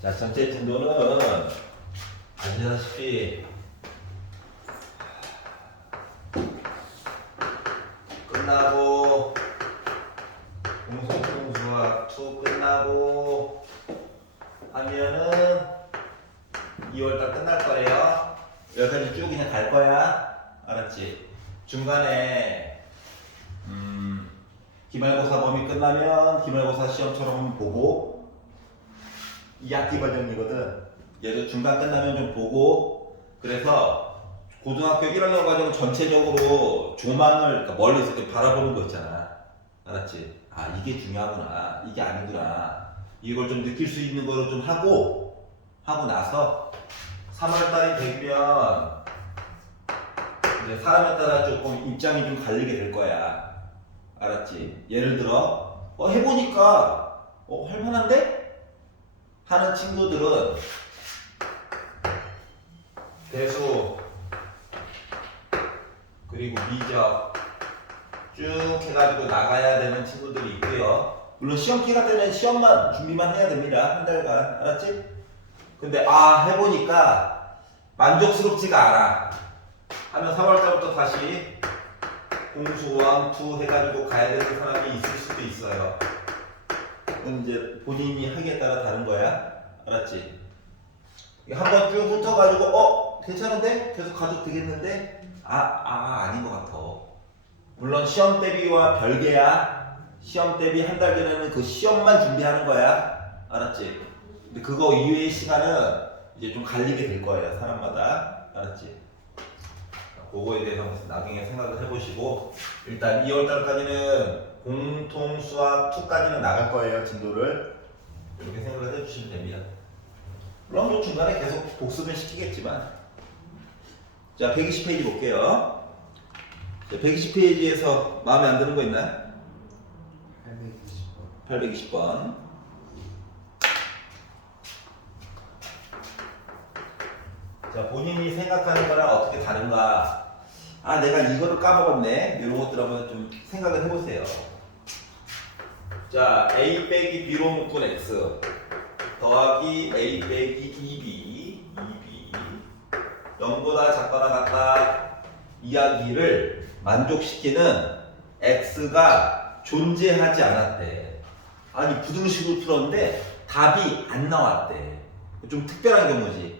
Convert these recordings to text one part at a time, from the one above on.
자, 전체 진도는 아시다시피 끝나고 공소공수학 2 끝나고 하면은 2월달 끝날 거예요. 여기까지 쭉 그냥 갈 거야. 알았지? 중간에 기말고사 범위 끝나면 기말고사 시험처럼 보고 2학기 과정이거든. 얘도 중간 끝나면 좀 보고, 그래서 고등학교 1학년 과정 전체적으로 조망을, 그러니까 멀리서 이렇게 바라보는 거 있잖아. 알았지? 아, 이게 중요하구나, 이게 아니구나, 이걸 좀 느낄 수 있는 거를 좀 하고 나서 3월달이 되면 이제 사람에 따라 조금 입장이 좀 갈리게 될 거야. 알았지? 예를 들어 해보니까 할만한데? 하는 친구들은 대수 그리고 미적 쭉 해가지고 나가야 되는 친구들이 있고요. 물론 시험 기간 때는 시험만 준비만 해야 됩니다. 한 달간. 알았지? 근데 해보니까 만족스럽지가 않아 하면 3월달부터 다시 공수 1, 2 해가지고 가야 되는 사람이 있을 수도 있어요. 그건 이제 본인이 하기에 따라 다른 거야. 알았지? 한번 쭉 훑어가지고 괜찮은데? 계속 가도 되겠는데? 아닌 것 같아. 물론 시험 대비와 별개야. 시험 대비 한 달 전에는 그 시험만 준비하는 거야. 알았지? 근데 그거 이외의 시간은 이제 좀 갈리게 될 거예요, 사람마다. 알았지? 그거에 대해서 나중에 생각을 해보시고, 일단 2월달까지는 공통 수학 2까지는 나갈 거예요, 진도를. 이렇게 생각을 해주시면 됩니다. 물론 뭐 중간에 계속 복습은 시키겠지만. 자, 120페이지 볼게요. 120페이지에서 마음에 안 드는 거 있나요? 820번. 자, 본인이 생각하는 거랑 어떻게 다른가? 내가 이거를 까먹었네. 이런 것들 한번 좀 생각을 해보세요. 자, a 빼기 b로 묶은 x 더하기 a 빼기 2b 0보다 작거나 같다 이야기를 만족시키는 x가 존재하지 않았대. 아니, 부등식으로 풀었는데 답이 안 나왔대. 좀 특별한 경우지.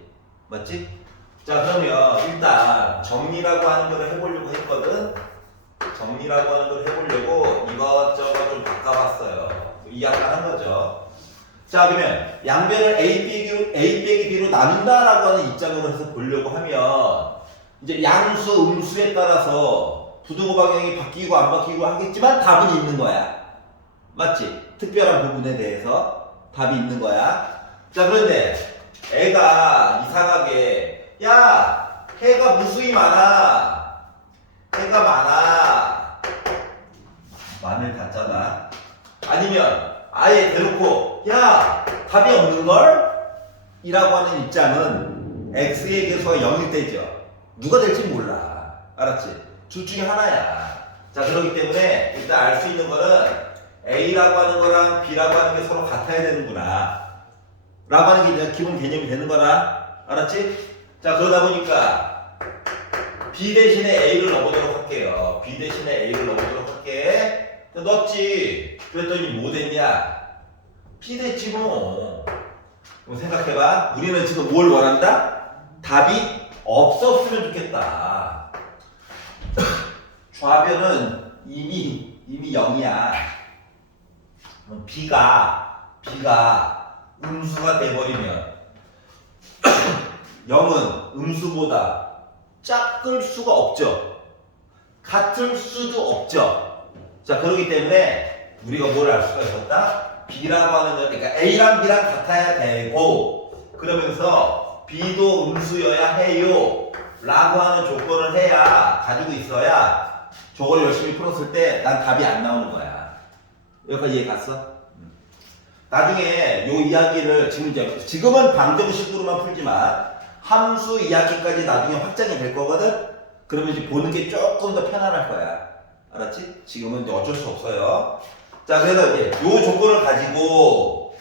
맞지? 자, 그러면 일단 정리라고 하는 걸 해보려고 했거든. 정리라고 하는 걸 해보려고 이것저것 좀 바꿔봤어요. 이야기하는 거죠. 자, 그러면 양변을 a 빼기 b로 나눈다라고 하는 입장으로 해서 보려고 하면 이제 양수, 음수에 따라서 부등호 방향이 바뀌고 안 바뀌고 하겠지만 답은 있는 거야. 맞지? 특별한 부분에 대해서 답이 있는 거야. 자, 그런데 애가 이상하게 해가 무수히 많아. 해가 많아. 마늘 같잖아. 아니면 아예 대놓고 답이 없는걸? 이라고 하는 입장은 x의 개수가 0일 때죠. 누가 될지 몰라. 알았지? 둘 중에 하나야. 자, 그렇기 때문에 일단 알 수 있는 거는 a라고 하는 거랑 b라고 하는 게 서로 같아야 되는구나 라고 하는 게 기본 개념이 되는 거라. 알았지? 자, 그러다 보니까 b 대신에 a를 넣어보도록 할게요. b 대신에 a를 넣어보도록 할게. 넣었지. 그랬더니 뭐 됐냐? p 됐지 뭐. 그럼 생각해봐. 우리는 지금 뭘 원한다? 답이 없었으면 좋겠다. 좌변은 이미 0이야. 그럼 b가 음수가 돼버리면 0은 음수보다 작을 수가 없죠. 같을 수도 없죠. 자, 그렇기 때문에 우리가 뭘 알 수가 있었다? b라고 하는 건, 그러니까 a랑 b랑 같아야 되고, 그러면서 b도 음수여야 해요 라고 하는 조건을 해야, 가지고 있어야 저걸 열심히 풀었을 때 난 답이 안 나오는 거야. 여기까지 이해 갔어? 나중에 요 이야기를 지금은 방정식으로만 풀지만 함수 이야기까지 나중에 확장이 될 거거든? 그러면 이제 보는 게 조금 더 편안할 거야. 알았지? 지금은 이제 어쩔 수 없어요. 자, 그래서 이제 요 조건을 가지고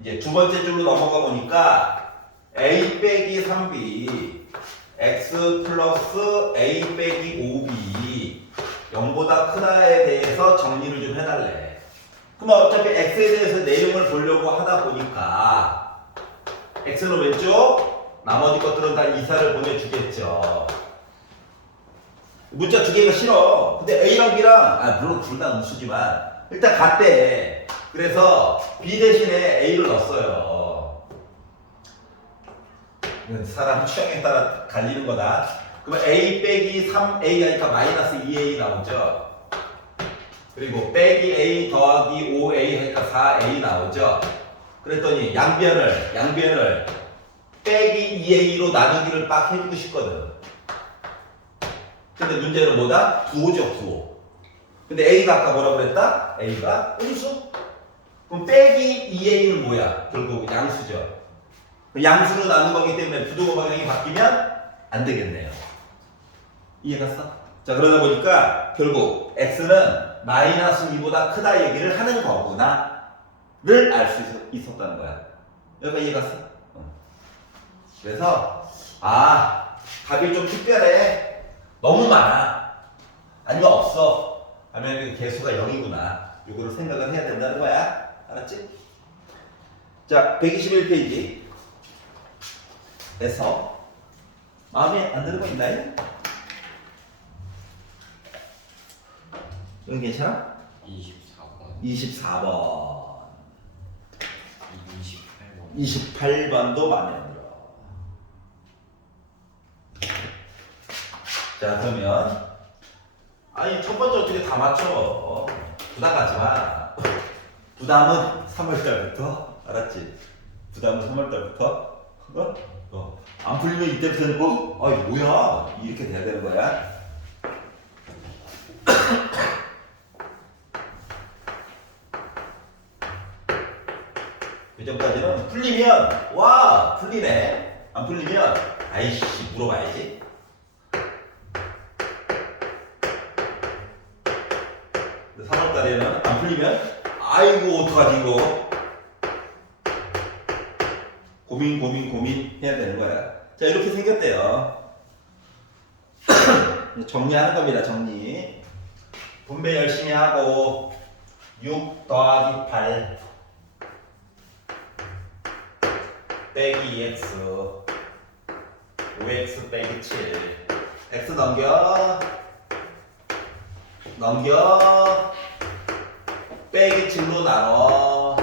이제 두 번째 줄로 넘어가 보니까 a 빼기 3b x 플러스 a 빼기 5b 0보다 크다에 대해서 정리를 좀 해달래. 그럼 어차피 x에 대해서 내용을 보려고 하다 보니까 x는 왼쪽, 나머지 것들은 다 이사를 보내주겠죠. 문자 두 개가 싫어. 근데 A랑 B랑, 물론 둘 다 음수지만, 일단 같대. 그래서 B 대신에 A를 넣었어요. 사람 취향에 따라 갈리는 거다. 그러면 A 빼기 3A 하니까 마이너스 2A 나오죠. 그리고 빼기 A 더하기 5A 하니까 4A 나오죠. 그랬더니 양변을 빼기 2A로 나누기를 딱 해주고 싶거든. 근데 문제는 뭐다? 부호죠, 부호. 근데 A가 아까 뭐라고 그랬다? A가 음수? 그럼 빼기 2A는 뭐야? 결국 양수죠. 양수로 나눈 거기 때문에 부등호 방향이 바뀌면 안 되겠네요. 이해갔어? 자, 그러다 보니까 결국 X는 마이너스 2보다 크다 얘기를 하는 거구나를 알 수 있었다는 거야. 여기가 이해갔어? 그래서 답이 좀 특별해. 너무 많아. 아니면 없어. 하면 개수가 0이구나. 이거를 생각을 해야 된다는 거야. 알았지? 자, 121페이지. 에서 마음에 안 드는 거 있나요? 여기 괜찮아? 24번. 24번. 28번. 28번도 마음에 안 들어. 자, 그러면 첫 번째 어떻게 다 맞춰? 부담 갖지 마. 부담은 3월달부터. 알았지? 부담은 3월달부터. 안 풀리면 이때부터는 뭐야? 이렇게 돼야 되는 거야. 그 전까지는 풀리면 풀리네. 안 풀리면 아이씨 물어봐야지. 근데 3월달에는 안 풀리면 아이고 어떡하지 이거. 고민 해야 되는 거야. 자, 이렇게 생겼대요. 정리하는 겁니다. 정리. 분배 열심히 하고 6 더하기 8 빼기 2x 5x 빼기 7 x 넘겨 빼기 7로 나눠.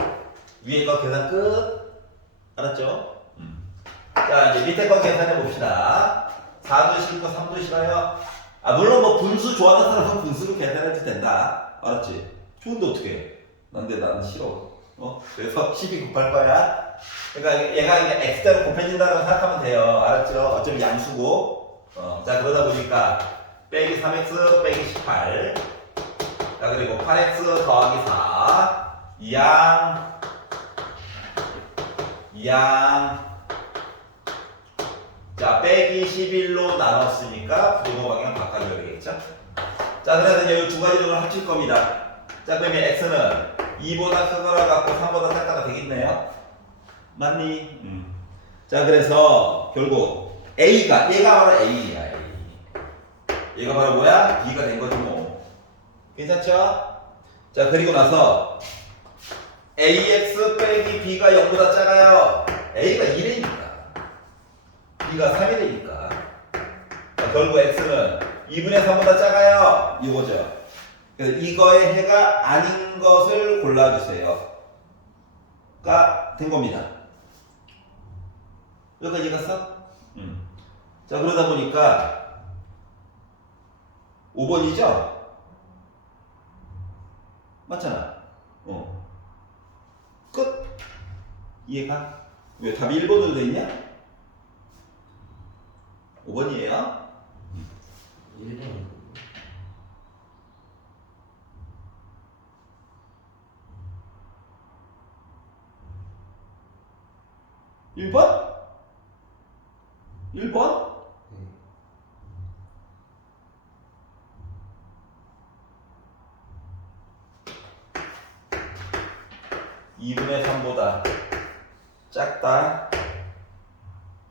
위에 거 계산 끝. 알았죠? 자, 이제 밑에 거 계산해 봅시다. 4도 싫고 3도 싫어요. 물론 뭐 분수 좋아하는 사람은 분수로 계산해도 된다. 알았지? 좋은데 어떡해? 난데 나는 싫어. 그래서 12 곱할 거야. 그러니까 얘가 이제 x대로 곱해진다고 생각하면 돼요. 알았죠? 어차피 양수고. 자, 그러다 보니까 빼기 3x 빼기 18. 자, 그리고 8x 더하기 4. 2양. 자, 빼기 11로 나눴으니까 부등호 방향 바꿔줘야 되겠죠? 자, 그래서 이제 이 두 가지 놈을 합칠 겁니다. 자, 그러면 x는 2보다 크거나 같고 3보다 작다가 되겠네요? 맞니? 자, 그래서 결국 얘가 바로 A야. 얘가 바로 뭐야? B가 된 거지 뭐. 괜찮죠? 자, 그리고 나서 AX 빼기 B가 0보다 작아요. A가 1이니까 B가 3이니까. 결국 X는 2분의 3보다 작아요. 이거죠. 그래서 이거의 해가 아닌 것을 골라주세요. 가 된 겁니다. 여기까지 갔어? 자, 그러다 보니까 5번이죠? 맞잖아. 끝. 이해가? 왜 답이 1번으로 돼 있냐? 5번이에요. 1번. 1번? 1번? 2분의 3보다 작다.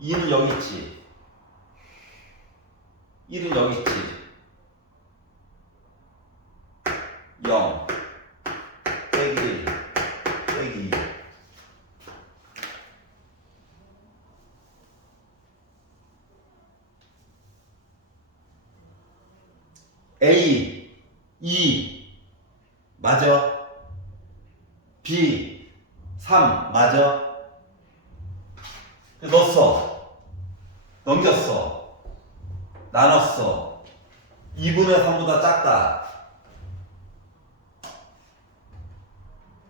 2는 여기 있지. 1은 여기 있지. 0 빼기 1 빼기 2. A 2 맞아. B 3 맞아. 넣었어. 넘겼어. 나눴어. 2분의 3보다 작다.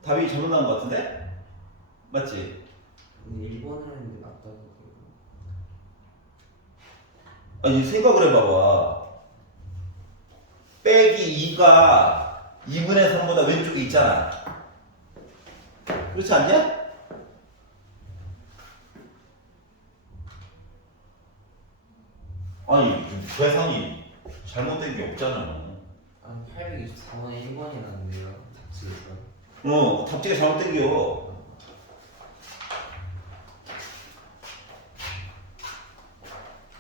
답이 잘못 나온 것 같은데? 맞지? 근데 1번 하는데 맞다고. 아니 생각을 해봐봐. 빼기 2가 2분의 3보다 왼쪽에 있잖아. 그렇지 않냐? 아니 계산이 잘못된 게 없잖아. 한 824번에 1번이 나는데요. 답지에서. 답지가 잘못된 게요.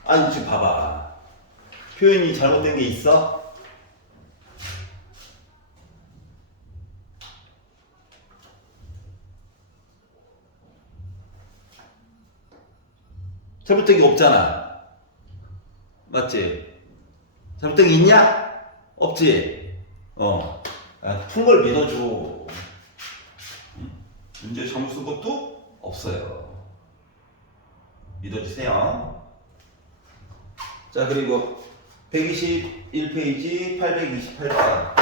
아니 지금 봐봐. 표현이 잘못된 게 있어? 잘못된 게 없잖아. 맞지? 잘못된 게 있냐? 없지? 푼 걸 믿어줘. 문제 잘못 쓴 것도 없어요. 믿어주세요. 자, 그리고 121페이지 828번.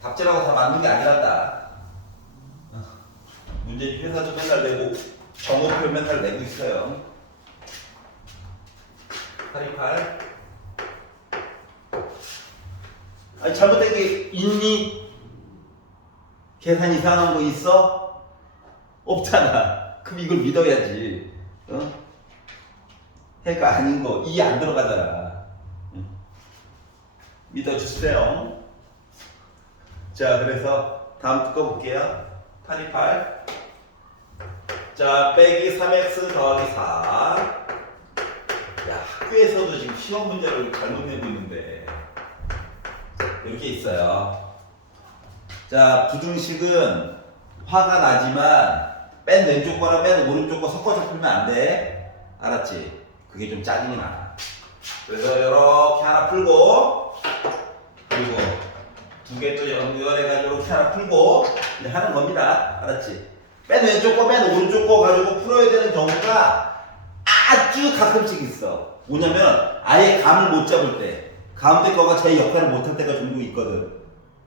답지라고 다 맞는 게 아니란다. 문제 회사도 맨날 내고 정오표 맨날 내고 있어요. 828. 아니 잘못된 게 있니? 계산 이상한 거 있어? 없잖아. 그럼 이걸 믿어야지. 해가 아닌 거, 이 안 들어가잖아. 믿어주세요. 자, 그래서 다음 거 볼게요. 828. 자, 빼기 3x 더하기 4. 야, 학교에서도 지금 시험 문제를 잘못 내고 있는데. 이렇게 있어요. 자, 부등식은 화가 나지만 맨 왼쪽 거랑 맨 오른쪽 거 섞어서 풀면 안 돼. 알았지? 그게 좀 짜증이 나. 그래서 이렇게 하나 풀고, 그리고 두 개 또 연결해가지고 이렇게 하나 풀고 이제 하는 겁니다. 알았지? 맨 왼쪽 거, 맨 오른쪽 거 가지고 풀어야 되는 경우가 아주 가끔씩 있어. 뭐냐면 아예 감을 못 잡을 때, 가운데 거가 제 역할을 못할 때가 종종 있거든.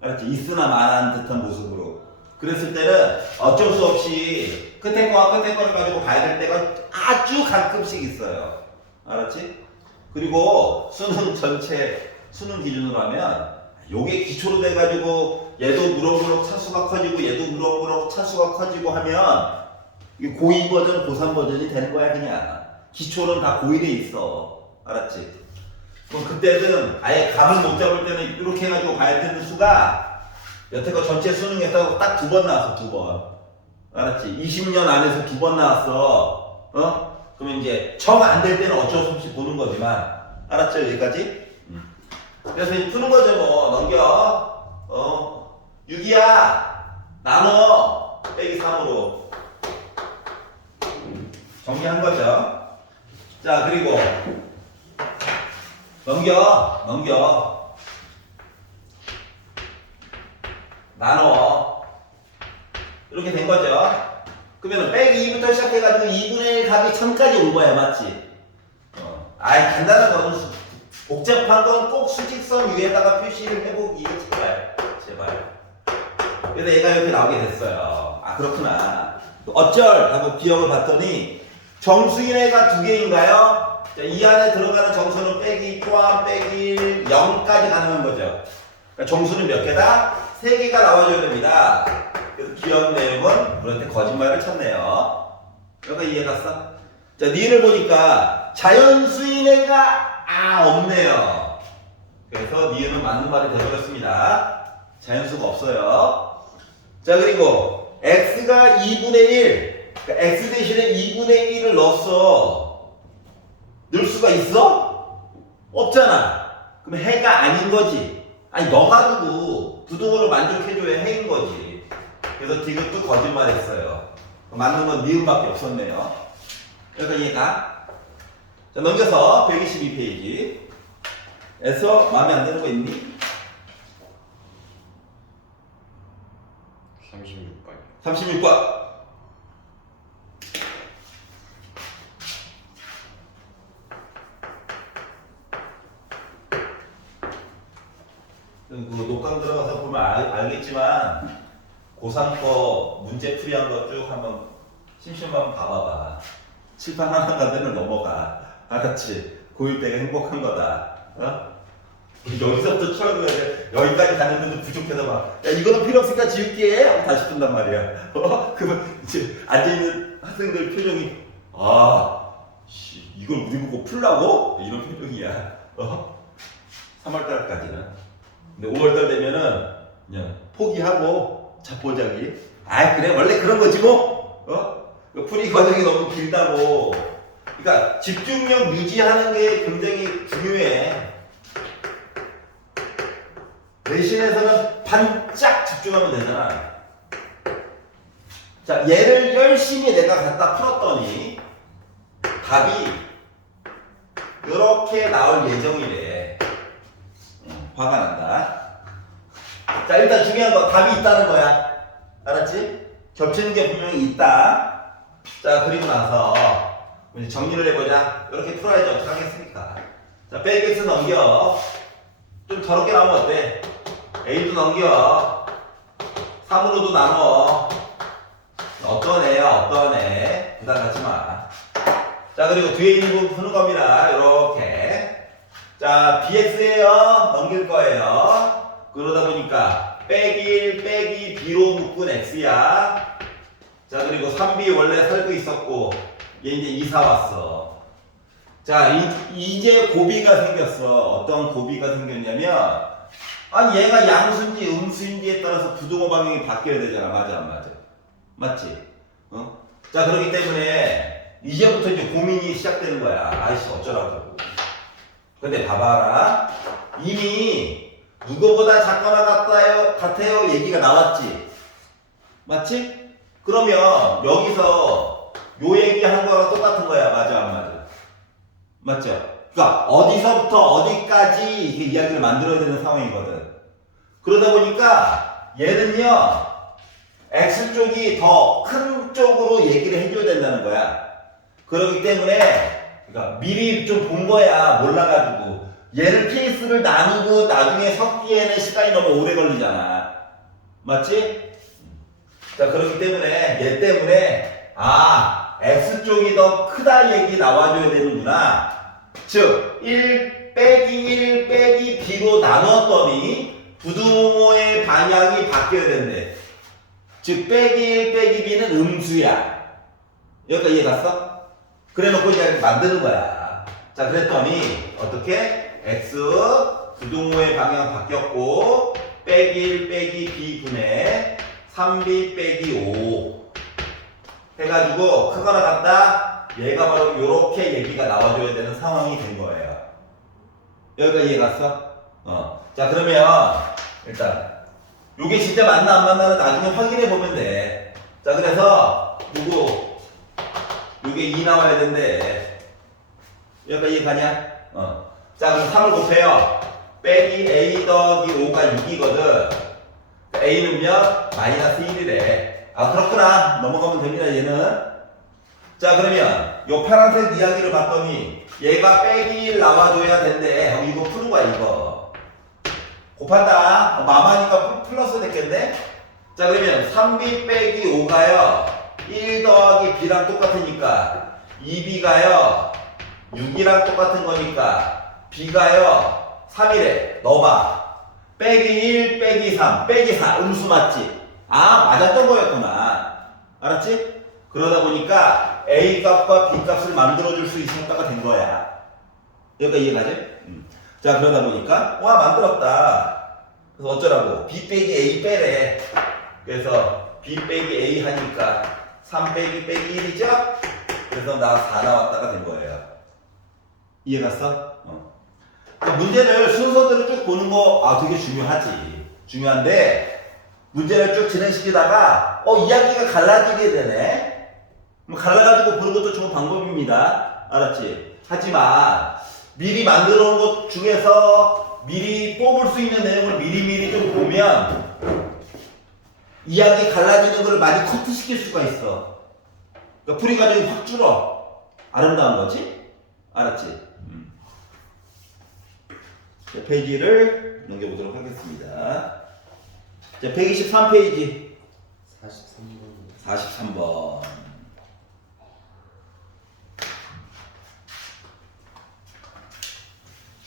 알았지? 있으나 마나한 듯한 모습으로. 그랬을 때는 어쩔 수 없이 끝에 거와 끝에 거를 가지고 봐야 될 때가 아주 가끔씩 있어요. 알았지? 그리고 수능 전체 수능 기준으로 하면 요게 기초로 돼가지고 얘도 무럭무럭 차수가 커지고 얘도 무럭무럭 차수가 커지고 하면 이게 고2 버전, 고3 버전이 되는 거야 그냥. 기초는 다 고1에 있어. 알았지? 그럼 그때는 아예 감을 못 잡을 때는 이렇게 해가지고 봐야 되는 수가 여태껏 전체 수능에서 딱 2번 나왔어. 2번. 알았지? 20년 안에서 2번 나왔어. 그러면 이제 정 안 될 때는 어쩔 수 없이 보는 거지만. 알았죠? 여기까지? 그래서 이제 푸는 거죠 뭐. 넘겨. 6이야. 나눠. 빼기 3으로. 정리한 거죠. 자, 그리고 넘겨. 나눠. 이렇게 된 거죠. 그러면 빼기 2부터 시작해가지고 2분의 1 값이 1000까지 온 거야. 맞지? 아이, 간단한 거는 복잡한 건 꼭 수직선 위에다가 표시를 해보기. 제발. 그래서 얘가 이렇게 나오게 됐어요. 아, 그렇구나. 어쩔! 하고 기억을 봤더니 정수인의가 2개인가요? 자, 이 안에 들어가는 정수는 빼기 포함 빼기 1, 0까지 가능한 거죠. 그러니까 정수는 몇 개다? 3개가 나와줘야 됩니다. 그래서 기억 내용은 우리한테 거짓말을 쳤네요. 여기가 이해 갔어? 자, 니를 보니까 자연수인의가 없네요. 그래서 니은은 맞는 말이 되어버렸습니다. 자연수가 없어요. 자, 그리고 x가 2분의 1. 그러니까 x 대신에 2분의 1을 넣었어. 넣을 수가 있어? 없잖아. 그럼 해가 아닌 거지. 아니, 넣어가지고 부동호를 만족해줘야 해인 거지. 그래서 디귿도 거짓말했어요. 맞는 건 니은밖에 없었네요. 그래서 얘가 자, 넘겨서 122페이지. 에서 마음에 안 드는 거 있니? 36번이요. 36번. 그 녹강 들어가서 보면 알겠지만 고3 거 문제 풀이한 거 쭉 한번 심심하면 봐봐봐. 칠판 하나 가되면 넘어가. 알았지? 고1 때가 행복한 거다. 어? 여기서부터 추락을 해야 돼. 여기까지 갔는데도 부족해서 막, 야, 이거는 필요 없으니까 지울게! 하고 다시 푼단 말이야. 그러면 이제 앉아있는 학생들 표정이, 이걸 우리 보고 풀라고? 이런 표정이야. 3월달까지는. 근데 5월달 되면은 그냥 포기하고 자포자기. 그래, 원래 그런 거지 뭐? 풀이 과정이 너무 길다고. 그러니까 집중력 유지하는 게 굉장히 중요해. 내신에서는 반짝 집중하면 되잖아. 자, 얘를 열심히 내가 갖다 풀었더니 답이 이렇게 나올 예정이래. 화가 난다. 자, 일단 중요한 거 답이 있다는 거야. 알았지? 겹치는 게 분명히 있다. 자, 그리고 나서 이제 정리를 해보자. 이렇게 풀어야지 어떻게 하겠습니까? 자, 빼기 x 넘겨. 좀 더럽게 나오면 어때? a도 넘겨. 3으로도 나눠. 어떤 애야, 어떤 애. 부담 갖지 마. 자, 그리고 뒤에 있는 부분 푸는 겁니다. 이렇게. 자, bx에요. 넘길 거예요. 그러다 보니까 빼기 1 빼기 b로 묶은 x야. 자, 그리고 3b 원래 살고 있었고 얘 이제 이사 왔어. 자, 이제 고비가 생겼어. 어떤 고비가 생겼냐면, 얘가 양수인지 음수인지에 따라서 부동호 방향이 바뀌어야 되잖아. 맞아, 안 맞아? 맞지? 자, 그렇기 때문에 이제부터 이제 고민이 시작되는 거야. 아이씨, 어쩌라고. 근데 봐봐라. 이미 누구보다 작거나 같아요 얘기가 나왔지. 맞지? 그러면 여기서 요 얘기한 거랑 똑같은 거야. 맞아, 안 맞아? 맞죠? 그러니까 어디서부터 어디까지 이렇게 이야기를 만들어야 되는 상황이거든. 그러다 보니까 얘는요, X쪽이 더 큰 쪽으로 얘기를 해줘야 된다는 거야. 그렇기 때문에 그러니까 미리 좀 본 거야. 몰라가지고. 얘를 케이스를 나누고 나중에 섞기에는 시간이 너무 오래 걸리잖아. 맞지? 자, 그렇기 때문에 얘 때문에 X쪽이 더 크다 얘기 나와줘야 되는구나. 즉 1 빼기 1 빼기 B로 나눴더니 부동호의 방향이 바뀌어야 된대. 즉 빼기 1 빼기 B는 음수야. 여기까지 이해 갔어? 그래 놓고 이제 만드는 거야. 자, 그랬더니 어떻게? X 부동호의 방향 바뀌었고 빼기 1 빼기 B분의 3B 빼기 5 해가지고 크거나 같다. 얘가 바로 이렇게 얘기가 나와줘야 되는 상황이 된 거예요. 여기까지 이해 갔어? 자, 그러면 일단 요게 진짜 맞나 안 맞나는 나중에 확인해 보면 돼. 자, 그래서 요게 2 나와야 된대. 여기까지 이해 가냐? 자, 그럼 3을 곱해요. 빼기 A 더하기 5가 6이거든. A는 몇? 마이너스 1이래. 그렇구나. 넘어가면 됩니다, 얘는. 자, 그러면 요 파란색 이야기를 봤더니 얘가 빼기 1 나와줘야 된대. 이거 푸는 거야, 이거. 곱한다. 마마니까 플러스 됐겠네? 자, 그러면 3B 빼기 5가요. 1 더하기 B랑 똑같으니까 2B가요. 6이랑 똑같은 거니까 B가요. 3이래. 넣어봐. 빼기 1 빼기 3 빼기 4 음수 맞지? 맞았던 거였구나. 알았지? 그러다 보니까 A 값과 B 값을 만들어줄 수 있었다가 된 거야. 여기까지 이해가지? 자, 그러다 보니까 만들었다. 그래서 어쩌라고? B 빼기 A 빼래. 그래서 B 빼기 A 하니까 3 빼기 1이죠? 그래서 나 4 나왔다가 된 거예요. 이해갔어? 그러니까 문제를 순서대로 쭉 보는 거 되게 중요하지. 중요한데 문제를 쭉 진행시키다가 이야기가 갈라지게 되네. 그럼 갈라가지고 보는 것도 좋은 방법입니다. 알았지? 하지만 미리 만들어 놓은 것 중에서 미리 뽑을 수 있는 내용을 미리미리 좀 보면 이야기 갈라지는 걸 많이 커트시킬 수가 있어. 그러니까 풀이 과정이 확 줄어. 아름다운 거지? 알았지? 자, 페이지를 넘겨보도록 하겠습니다. 자, 123페이지. 43번. 43번.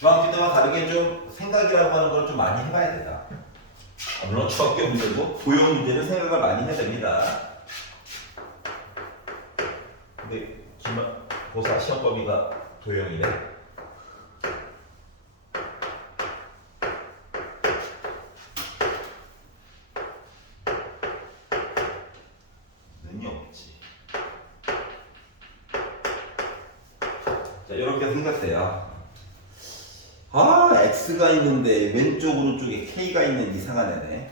중학교 때와 다르게 좀 생각이라고 하는 걸 좀 많이 해봐야 된다. 물론 중학교 문제고 고용 문제는 생각을 많이 해야 됩니다. 근데 기말고사 시험 범위가 도형이네. 는이 없지. 자, 이렇게 생각돼요. X가 있는데 왼쪽 오른쪽에 K가 있는 이상한 애네.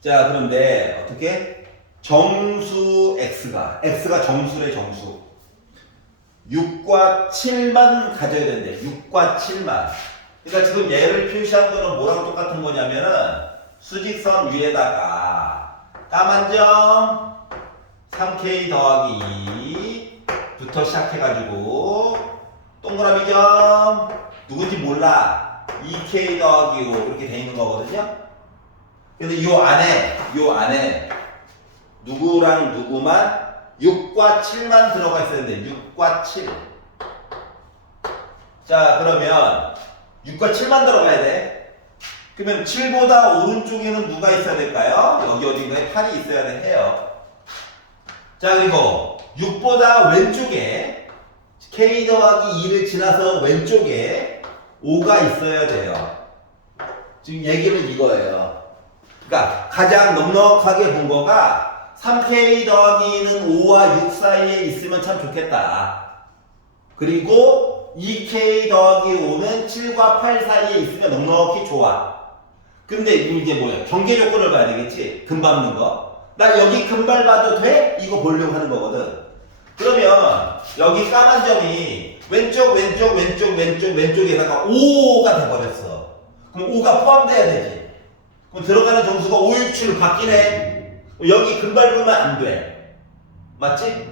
자, 그런데 어떻게? 정수 X가 정수래, 정수. 6과 7만 가져야 된대. 6과 7만. 그러니까 지금 얘를 표시한 거는 뭐랑 똑같은 거냐면은 수직선 위에다가 까만 점 3K 더하기 2부터 시작해가지고 동그라미 점 누군지 몰라 2K 더하기 5 이렇게 돼 있는 거거든요. 근데 요 안에 누구랑 누구만 6과 7만 들어가 있어야 되는데 6과 7. 자, 그러면 6과 7만 들어가야 돼. 그러면 7보다 오른쪽에는 누가 있어야 될까요? 여기 어딘가에 8이 있어야 해요. 자, 그리고 6보다 왼쪽에 K 더하기 2를 지나서 왼쪽에 5가 있어야 돼요. 지금 얘기는 이거예요. 그러니까 가장 넉넉하게 본 거가 3K 더하기는 5와 6 사이에 있으면 참 좋겠다. 그리고 2K 더하기 5는 7과 8 사이에 있으면 넉넉히 좋아. 근데 이제 뭐야? 경계 조건을 봐야 되겠지? 금 밟는 거. 나 여기 금 밟아도 돼? 이거 보려고 하는 거거든. 그러면 여기 까만 점이 왼쪽에다가 5가 돼버렸어. 그럼 5가 포함돼야 되지. 그럼 들어가는 점수가 5, 6, 7로 바뀌네. 여기 금 밟으면 안 돼. 맞지?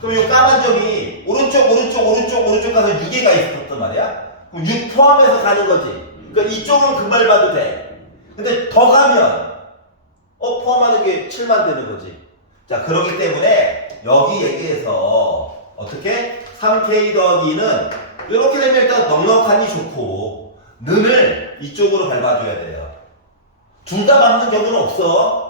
그럼 이 까만 점이 오른쪽 가서 6개가 있었단 말이야. 그럼 6 포함해서 가는 거지. 그러니까 이쪽은 금 밟아도 돼. 근데 더 가면 포함하는 게 7만 되는 거지. 자, 그렇기 때문에 여기 얘기해서 어떻게? 3K 더하기는 이렇게 되면 일단 넉넉하니 좋고 는을 이쪽으로 밟아줘야 돼요. 둘 다 맞는 경우는 없어.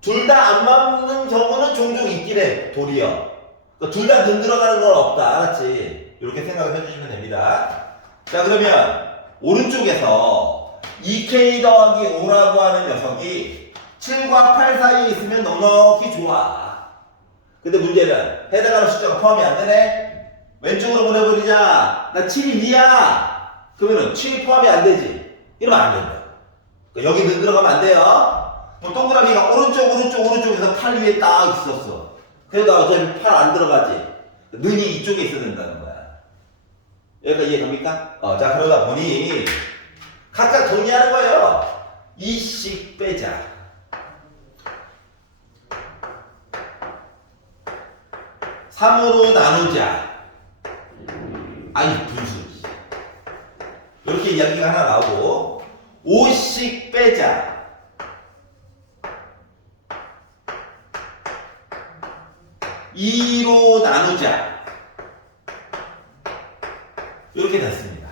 둘 다 안 맞는 경우는 종종 있긴 해. 도리어. 그러니까 둘 다 는 들어가는 건 없다. 알았지? 이렇게 생각을 해주시면 됩니다. 자, 그러면 오른쪽에서 2K 더하기 5라고 하는 녀석이 7과 8 사이에 있으면 넉넉히 좋아. 근데 문제는 해당하는 숫자가 포함이 안 되네? 왼쪽으로 보내버리자. 나 7이 위야. 그러면은 7이 포함이 안 되지. 이러면 안 된다. 그러니까 여기 는 들어가면 안 돼요. 그럼 동그라미가 오른쪽에서 8 위에 딱 있었어. 그래도 어차피 8 안 들어가지. 는이 이쪽에 있어야 된다는 거야. 여기까지 이해갑니까? 자, 그러다 보니 각각 정리하는 거예요. 2씩 빼자. 3으로 나누자. 아니, 분수. 이렇게 이야기가 하나 나오고 5씩 빼자. 2로 나누자. 이렇게 됐습니다.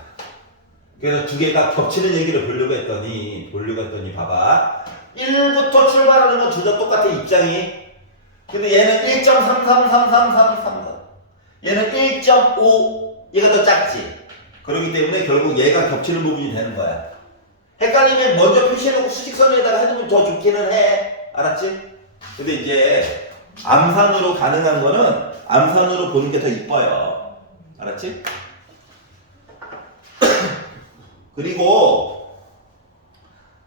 그래서 두 개가 겹치는 얘기를 보려고 했더니 봐봐. 1부터 출발하는 건 둘 다 똑같아, 입장이. 근데 얘는 1.333333. 얘는 1.5. 얘가 더 작지. 그렇기 때문에 결국 얘가 겹치는 부분이 되는 거야. 헷갈리면 먼저 표시해놓고 수직선에다가 해두면 더 좋기는 해. 알았지? 근데 이제 암산으로 가능한 거는 암산으로 보는 게 더 이뻐요. 알았지? 그리고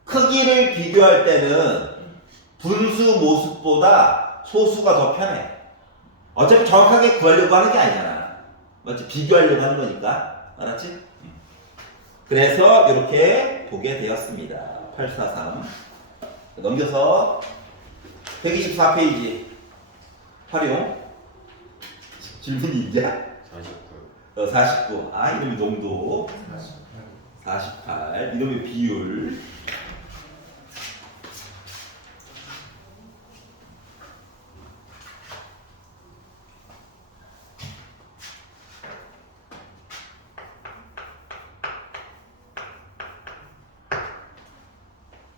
크기를 비교할 때는 분수 모습보다 소수가 더 편해. 어차피 정확하게 구하려고 하는 게 아니잖아. 맞지? 비교하려고 하는 거니까. 알았지? 그래서 이렇게 보게 되었습니다. 843. 넘겨서 124페이지 활용. 질문이 있냐? 49 49. 아, 이름이 농도. 48 48. 이름의 비율.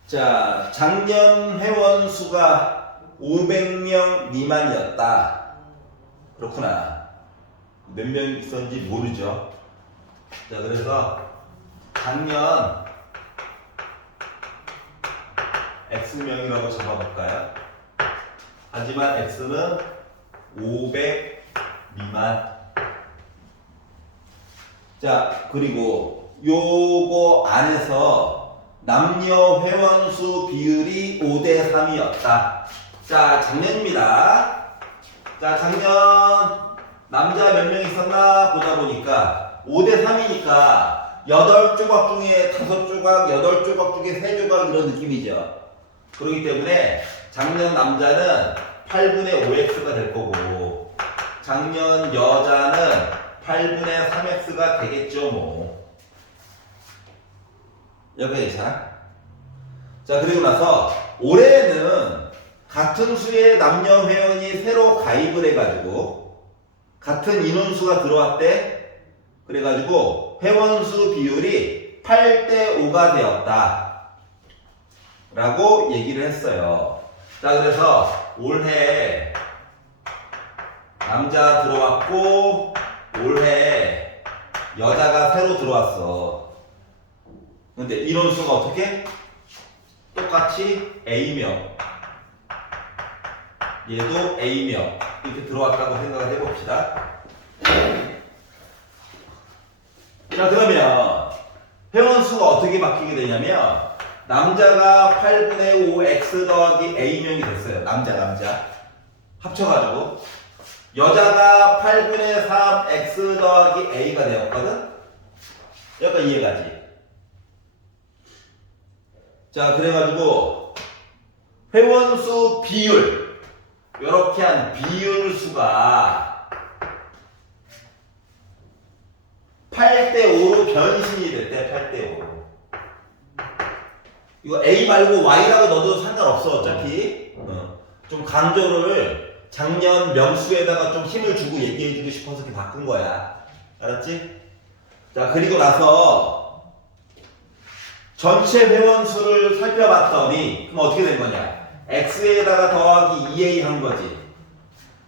자, 작년 회원 수가 500명 미만이었다. 그렇구나. 몇 명 있었는지 모르죠. 자, 그래서 작년 X명이라고 잡아볼까요? 하지만 X는 500 미만. 자, 그리고 요거 안에서 남녀 회원수 비율이 5대 3이었다. 자, 작년입니다. 자, 작년 남자 몇 명 있었나 보다 보니까 5대 3이니까 8조각 중에 5조각, 8조각 중에 3조각 이런 느낌이죠. 그렇기 때문에 작년 남자는 8분의 5x가 될 거고 작년 여자는 8분의 3x가 되겠죠, 뭐. 여기까지 괜찮아? 자, 그리고 나서 올해는 같은 수의 남녀 회원이 새로 가입을 해가지고 같은 인원수가 들어왔대. 그래가지고 회원수 비율이 8대 5가 되었다 라고 얘기를 했어요. 자, 그래서 올해 남자 들어왔고 올해 여자가 새로 들어왔어. 근데 인원수가 어떻게? 똑같이 A명, 얘도 A명 이렇게 들어왔다고 생각을 해봅시다. 자, 그러면 회원수가 어떻게 바뀌게 되냐면 남자가 8분의 5 X 더하기 A명이 됐어요. 남자 합쳐가지고 여자가 8분의 3 X 더하기 A가 되었거든. 약간 이해가지? 자, 그래가지고 회원수 비율 이렇게 한 비율수가 8대 5로 변신이 됐대. 8대 5로. 이거 A 말고 Y라고 넣어도 상관없어. 어차피 좀 강조를 작년 명수에다가 좀 힘을 주고 얘기해주고 싶어서 이렇게 바꾼 거야. 알았지? 자, 그리고 나서 전체 회원수를 살펴봤더니 그럼 어떻게 된 거냐? X에다가 더하기 2A 한 거지.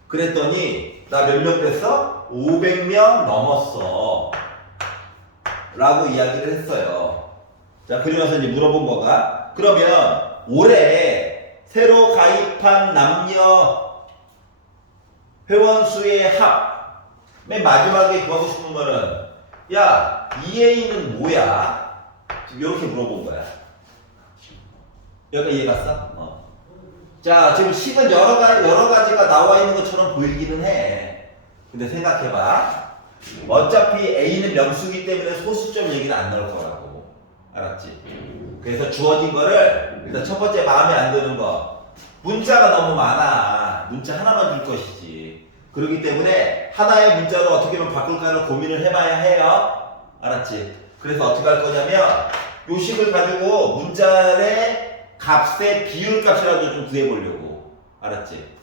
그랬더니 나 몇 명 됐어? 500명 넘었어 라고 이야기를 했어요. 자, 그리고 나서 이제 물어본 거가 그러면 올해 새로 가입한 남녀 회원수의 합 맨 마지막에 구하고 싶은 거는 야, 2A는 뭐야? 지금 이렇게 물어본 거야. 여기까지 이해 갔어? 자, 지금 식은 여러 가지가 나와 있는 것처럼 보이기는 해. 근데 생각해봐. 어차피 A는 명수기 때문에 소수점 얘기는 안 나올 거라고. 알았지? 그래서 주어진 거를 일단 첫 번째 마음에 안 드는 거. 문자가 너무 많아. 문자 하나만 줄 것이지. 그렇기 때문에 하나의 문자로 어떻게 하면 바꿀까를 고민을 해봐야 해요. 알았지? 그래서 어떻게 할 거냐면 요 식을 가지고 문자의 값의 비율 값이라도 좀 구해보려고. 알았지?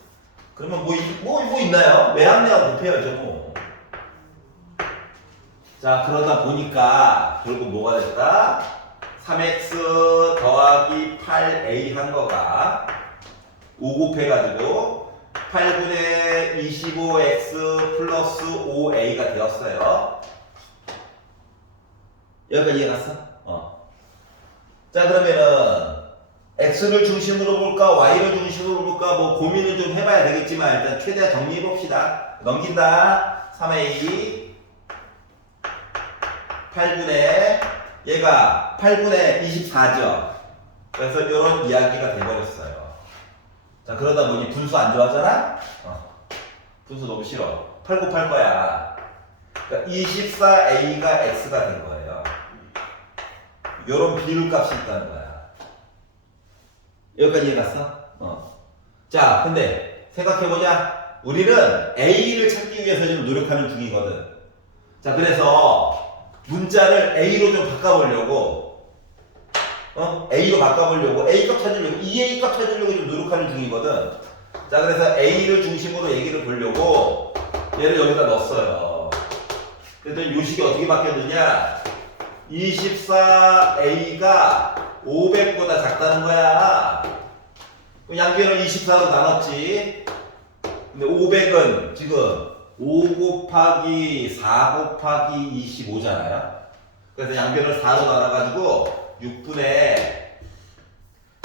그러면 뭐 있나요? 외항내하고 곱해야죠 뭐. 자, 그러다 보니까 결국 뭐가 됐다? 3x 더하기 8a 한 거가 5 곱해가지고 8분의 25x 플러스 5a가 되었어요. 여기까지 이해 갔어? 자, 그러면은 x를 중심으로 볼까 y를 중심으로 볼까 뭐 고민을 좀 해봐야 되겠지만 일단 최대한 정리해 봅시다. 넘긴다. 3a 8분의 얘가 8분의 24죠. 그래서 이런 이야기가 돼버렸어요. 자 그러다 보니 분수 안 좋아하잖아? 분수 너무 싫어. 8 곱할 거야. 그러니까 24a가 x가 된 거예요. 요런 비율값이 있다는 거야. 여기까지 이해갔어? 자 근데 생각해보자. 우리는 a를 찾기 위해서 지금 노력하는 중이거든. 자 그래서 문자를 a로 좀 바꿔보려고 a로 바꿔보려고 a값 찾으려고 2a 값 찾으려고 좀 노력하는 중이거든. 자 그래서 a를 중심으로 얘기를 보려고 얘를 여기다 넣었어요. 그랬더니 요식이 어떻게 바뀌었느냐. 24a가 500보다 작다는 거야. 양변을 24로 나눴지. 근데 500은 지금 5 곱하기 4 곱하기 25잖아요. 그래서 양변을 4로 나눠가지고 6분의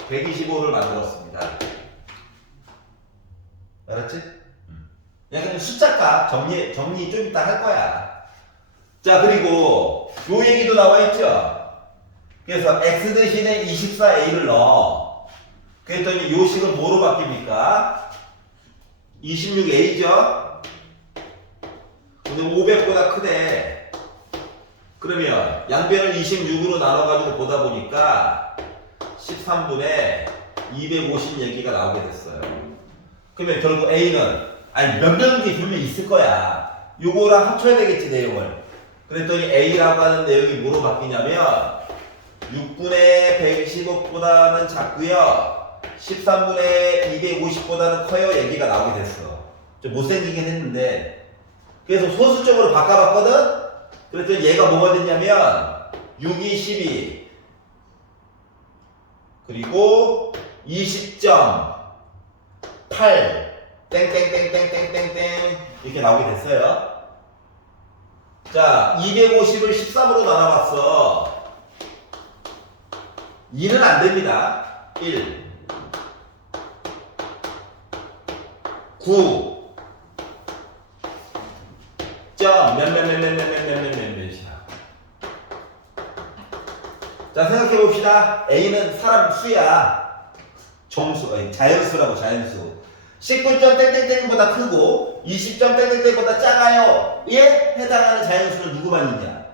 125를 만들었습니다. 알았지? 그냥 숫자값 정리 좀 이따 할 거야. 자 그리고 요 얘기도 나와 있죠. 그래서 x 대신에 24a를 넣어. 그랬더니 요 식은 뭐로 바뀝니까? 26a죠. 근데 500보다 크대. 그러면 양변을 26으로 나눠가지고 보다 보니까 13분의 250 얘기가 나오게 됐어요. 그러면 결국 a는 아니 몇 명이 분명히 있을 거야. 요거랑 합쳐야 되겠지 내용을. 그랬더니 a라고 하는 내용이 뭐로 바뀌냐면 6분의 115보다는 작고요 13분의 250보다는 커요 얘기가 나오게 됐어. 좀 못생기긴 했는데 그래서 소수적으로 바꿔봤거든. 그랬더니 얘가 뭐가 됐냐면 6이 12 그리고 20.8 땡땡땡땡땡땡땡 이렇게 나오게 됐어요. 자 250을 13으로 나눠봤어. 2는 안됩니다. 1 9 점 몇몇몇몇몇몇몇몇이야. 자 생각해봅시다. a는 사람 수야. 정수 아니 자연수라고. 자연수 19점 땡땡땡보다 크고 20점 땡땡땡보다 작아요. 얘 해당하는 자연수는 누구만 있냐?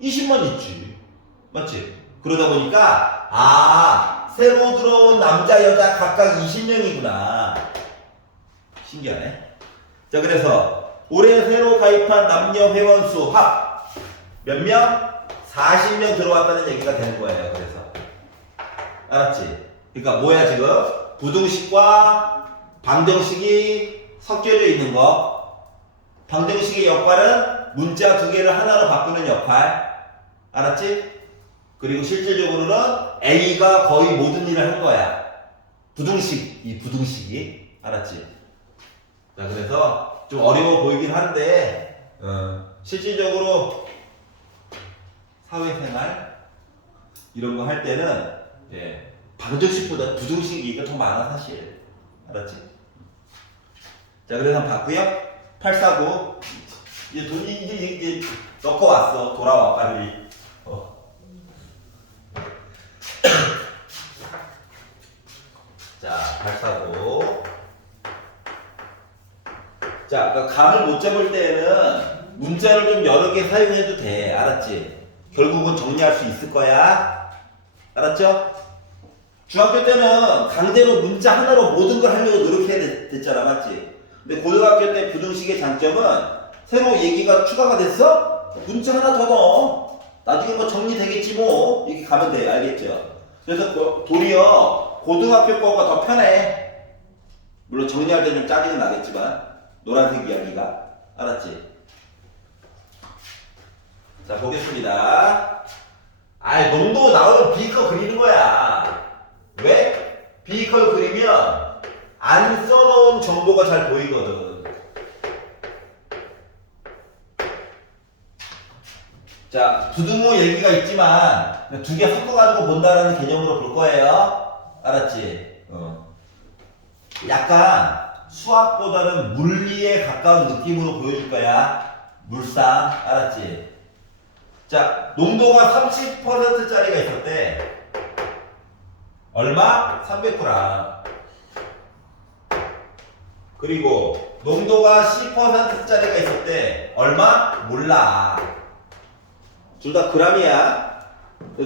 20만 있지. 맞지? 그러다 보니까 새로 들어온 남자 여자 각각 20명이구나. 신기하네. 자 그래서 올해 새로 가입한 남녀 회원수 합 몇 명? 40명 들어왔다는 얘기가 되는 거예요. 그래서 알았지? 그러니까 뭐야 지금? 부등식과 방정식이 섞여져 있는 거. 방정식의 역할은 문자 두 개를 하나로 바꾸는 역할. 알았지? 그리고 실질적으로는 A가 거의 모든 일을 할 거야. 이 부등식이. 알았지? 자, 그래서 좀 어려워 보이긴 한데, 실질적으로 사회생활 이런 거 할 때는 방정식보다 부등식이 더 많아 사실. 알았지? 자, 그래서 한번 봤고요. 849 이제 돈이 이제 넣고 왔어. 돌아와 빨리. 자, 849 자, 그러니까 감을 못 잡을 때는 문자를 좀 여러 개 사용해도 돼. 알았지? 결국은 정리할 수 있을 거야. 알았죠? 중학교 때는 강제로 문자 하나로 모든 걸 하려고 노력해야 됐잖아. 맞지? 근데 고등학교 때 부등식의 장점은 새로 얘기가 추가가 됐어? 문자 하나 더 넣어. 나중에 뭐 정리되겠지 뭐. 이렇게 가면 돼. 알겠죠? 그래서 도리어 고등학교 거가 더 편해. 물론 정리할 때 좀 짜증은 나겠지만 노란색 이야기가. 알았지? 자, 보겠습니다. 농도 나오면 비커 그리는 거야. 왜? 비커 그리면 안 써놓은 정보가 잘 보이거든. 자, 부등호 얘기가 있지만 두 개 섞어가지고 본다라는 개념으로 볼 거예요. 알았지? 약간 수학보다는 물리에 가까운 느낌으로 보여줄 거야. 물상. 알았지? 자, 농도가 30%짜리가 있었대. 얼마? 300g. 그리고 농도가 10%짜리가 있었대. 얼마? 몰라. 둘 다 g이야.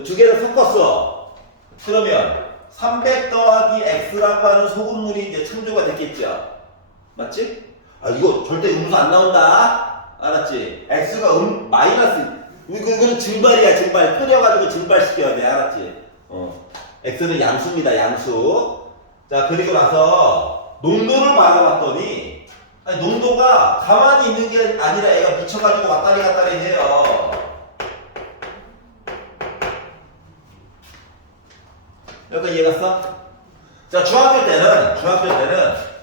두 개를 섞었어. 그러면 300 더하기 x라고 하는 소금물이 이제 창조가 됐겠죠. 맞지? 아, 이거 절대 음수 안 나온다. 알았지? x가 마이너스. 이거는 증발이야, 증발. 끓여가지고 증발시켜야 돼. 알았지? x는 양수입니다, 양수. 자, 그리고 나서 농도를 말아봤더니, 아니, 농도가 가만히 있는 게 아니라 애가 붙여가지고 왔다리 갔다리 해요. 여기까지 이해갔어? 자, 중학교 때는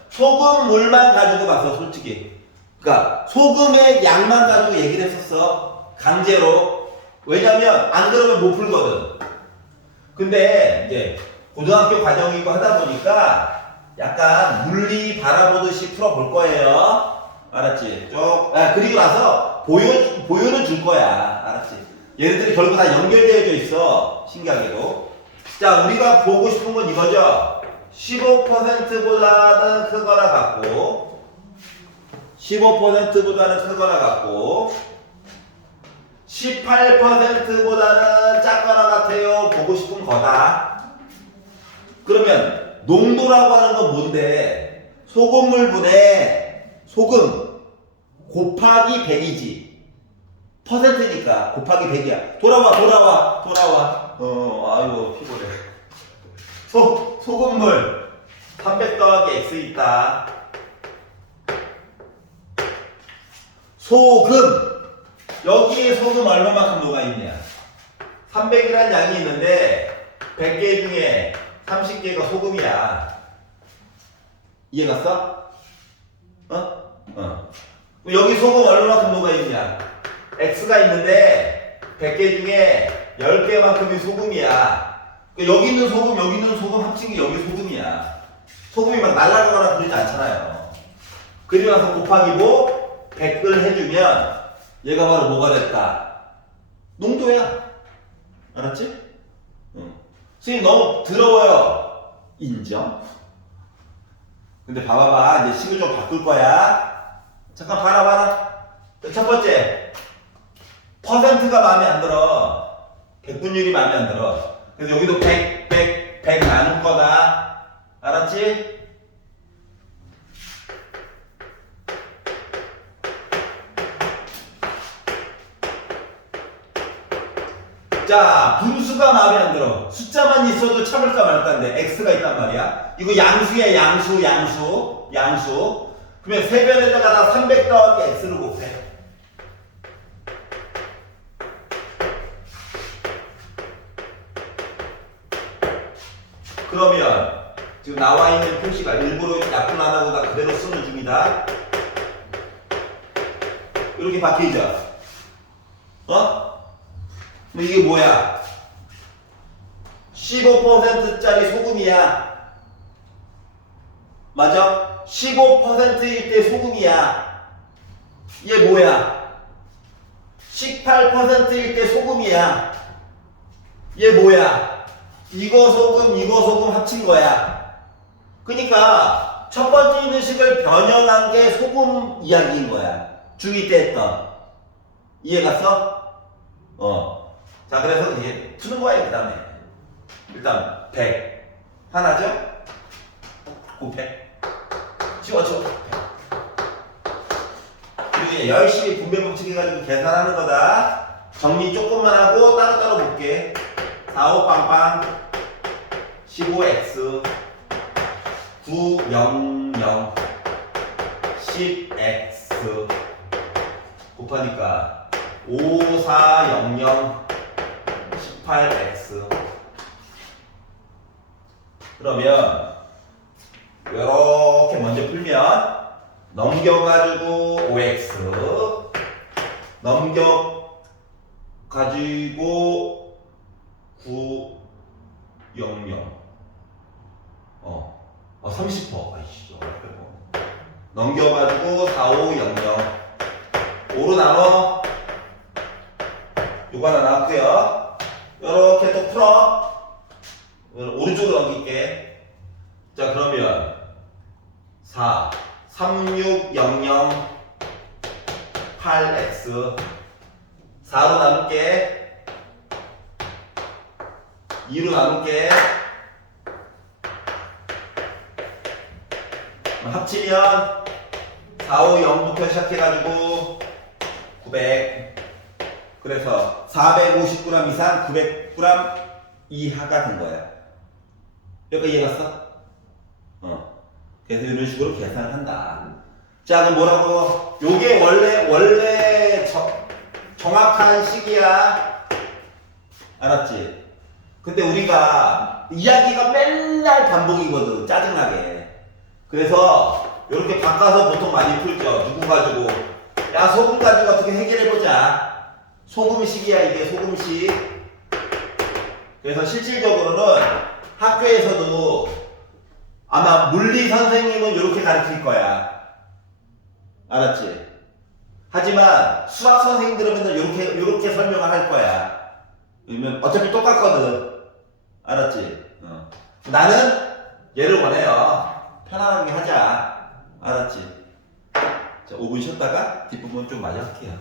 소금물만 가지고 가서 솔직히. 그러니까 소금의 양만 가지고 얘기를 했었어. 강제로. 왜냐면 안 그러면 못 풀거든. 근데 이제 고등학교 과정이고 하다 보니까 약간 물리 바라보듯이 풀어볼 거예요. 알았지? 그리고 나서 보여는 줄 거야. 알았지? 얘네들이 결국 다 연결되어져 있어. 신기하게도. 자, 우리가 보고 싶은 건 이거죠. 15%보다는 크거나 같고 15%보다는 크거나 같고 18%보다는 작거나 같아요. 보고 싶은 거다. 그러면 농도라고 하는 건 뭔데? 소금물분의 소금 곱하기 100이지. 퍼센트니까 곱하기 100이야. 돌아와. 아이고 피곤해. 소금물 300 더하기 x 있다. 소금 여기에 소금 얼마만큼 녹아있냐? 300이라는 양이 있는데 100개 중에 30개가 소금이야. 이해갔어? 여기 소금 얼마만큼 녹아있냐? x가 있는데 100개 중에 10개만큼이 소금이야. 여기 있는 소금 합친 게 여기 소금이야. 소금이 막 날아가거나 그러지 않잖아요. 그리고 나서 곱하기 뭐 100을 해주면 얘가 바로 뭐가 됐다? 농도야. 알았지? 선생님 너무 더러워요. 인정? 근데 봐봐봐. 이제 식을 좀 바꿀 거야. 잠깐 봐라. 첫 번째. 퍼센트가 마음에 안 들어. 백분율이 마음에 안 들어. 그래서 여기도 100 나눌 거다. 알았지? 자, 분수가 마음에 안 들어. 숫자만 있어도 참을까 말까인데 x가 있단 말이야. 이거 양수야, 양수. 그러면 세변에다가 300 더하기 x를 곱해. 그러면 지금 나와 있는 표시가 일부러 약분 안 하고 다 그대로 쓰는 중이다. 이렇게 바뀌죠. 이게 뭐야? 15%짜리 소금이야. 맞아? 15%일 때 소금이야. 얘 뭐야? 18%일 때 소금이야. 얘 뭐야? 이거 소금 합친 거야. 그러니까 첫 번째 있는 식을 변형한 게 소금 이야기인 거야. 중2 때 했던. 이해 갔어? 자, 그래서 이제 푸는 거야, 그 다음에. 일단 100 하나죠? 곱해. 치워. 그리고 이제 열심히 분배 법칙 해가지고 계산하는 거다. 정리 조금만 하고 따로따로 볼게. 4, 5 빵빵 15x 9, 0, 0 10x 곱하니까 5, 4, 0, 0 18x. 그러면 이렇게 먼저 풀면 넘겨가지고 5x 넘겨가지고 9, 0, 0 30%. 아이씨, 넘겨가지고 4500. 5로 나눠. 요거 하나 나왔고요. 요렇게 또 풀어. 오른쪽으로 넘길게. 자, 그러면 4, 3600 8x 4로 나눌게. 2로 나눌게. 합치면 450부터 시작해가지고 900. 그래서 450g 이상 900g 이하가 된 거야. 여기까지 이해갔어? 그래서 이런 식으로 계산을 한다. 자, 그럼 뭐라고? 요게 원래 정확한 식이야. 알았지? 근데 우리가 이야기가 맨날 반복이거든. 짜증나게. 그래서 이렇게 바꿔서 보통 많이 풀죠. 누구 가지고. 야, 소금 가지고 어떻게 해결해보자. 소금식이야, 이게 소금식. 그래서 실질적으로는 학교에서도 아마 물리 선생님은 이렇게 가르칠 거야. 알았지? 하지만 수학 선생님들은 맨날 이렇게 설명을 할 거야. 왜냐면 어차피 똑같거든. 알았지? 나는 얘를 원해요. 편안하게 하자. 알았지? 자, 5분 쉬었다가 뒷부분 좀 많이 할게요.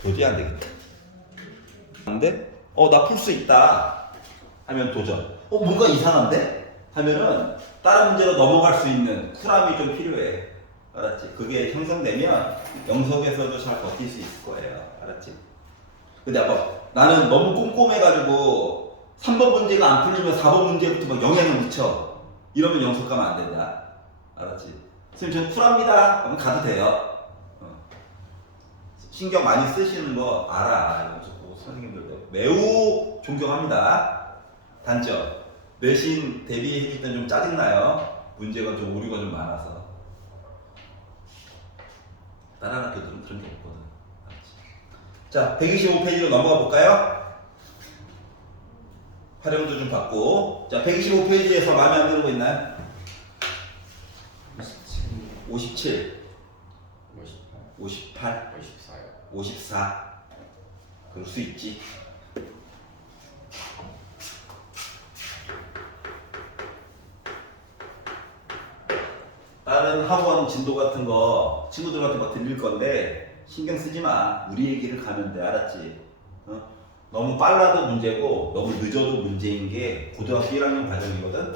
도저히 안 되겠다. 근데 나 풀 수 있다 하면 도전. 뭔가 이상한데? 하면은 다른 문제로 넘어갈 수 있는 쿨함이 좀 필요해. 알았지? 그게 형성되면 영석에서도 잘 버틸 수 있을 거예요. 알았지? 근데 아빠, 나는 너무 꼼꼼해가지고 3번 문제가 안 풀리면 4번 문제부터 막 영향을 미쳐. 이러면 영석 가면 안 된다. 알았지? 선생님, 저는 쿨합니다. 그럼 가도 돼요. 신경 많이 쓰시는 거 알아. 영석 선생님들도 매우 존경합니다. 단점, 내신 대비해줄 때는 좀 짜증나요. 문제가 좀 오류가 좀 많아서. 다른 학교들은 그런 게 없거든. 자, 125페이지로 넘어가 볼까요? 활용도 좀 받고. 자, 125페이지에서 마음에 안 드는 거 있나요? 57, 58, 54. 그럴 수 있지. 다른 학원 진도 같은 거 친구들한테 막 들릴 건데 신경 쓰지 마. 우리 얘기를 가면 돼. 알았지? 너무 빨라도 문제고 너무 늦어도 문제인 게 고등학교 1학년 과정이거든.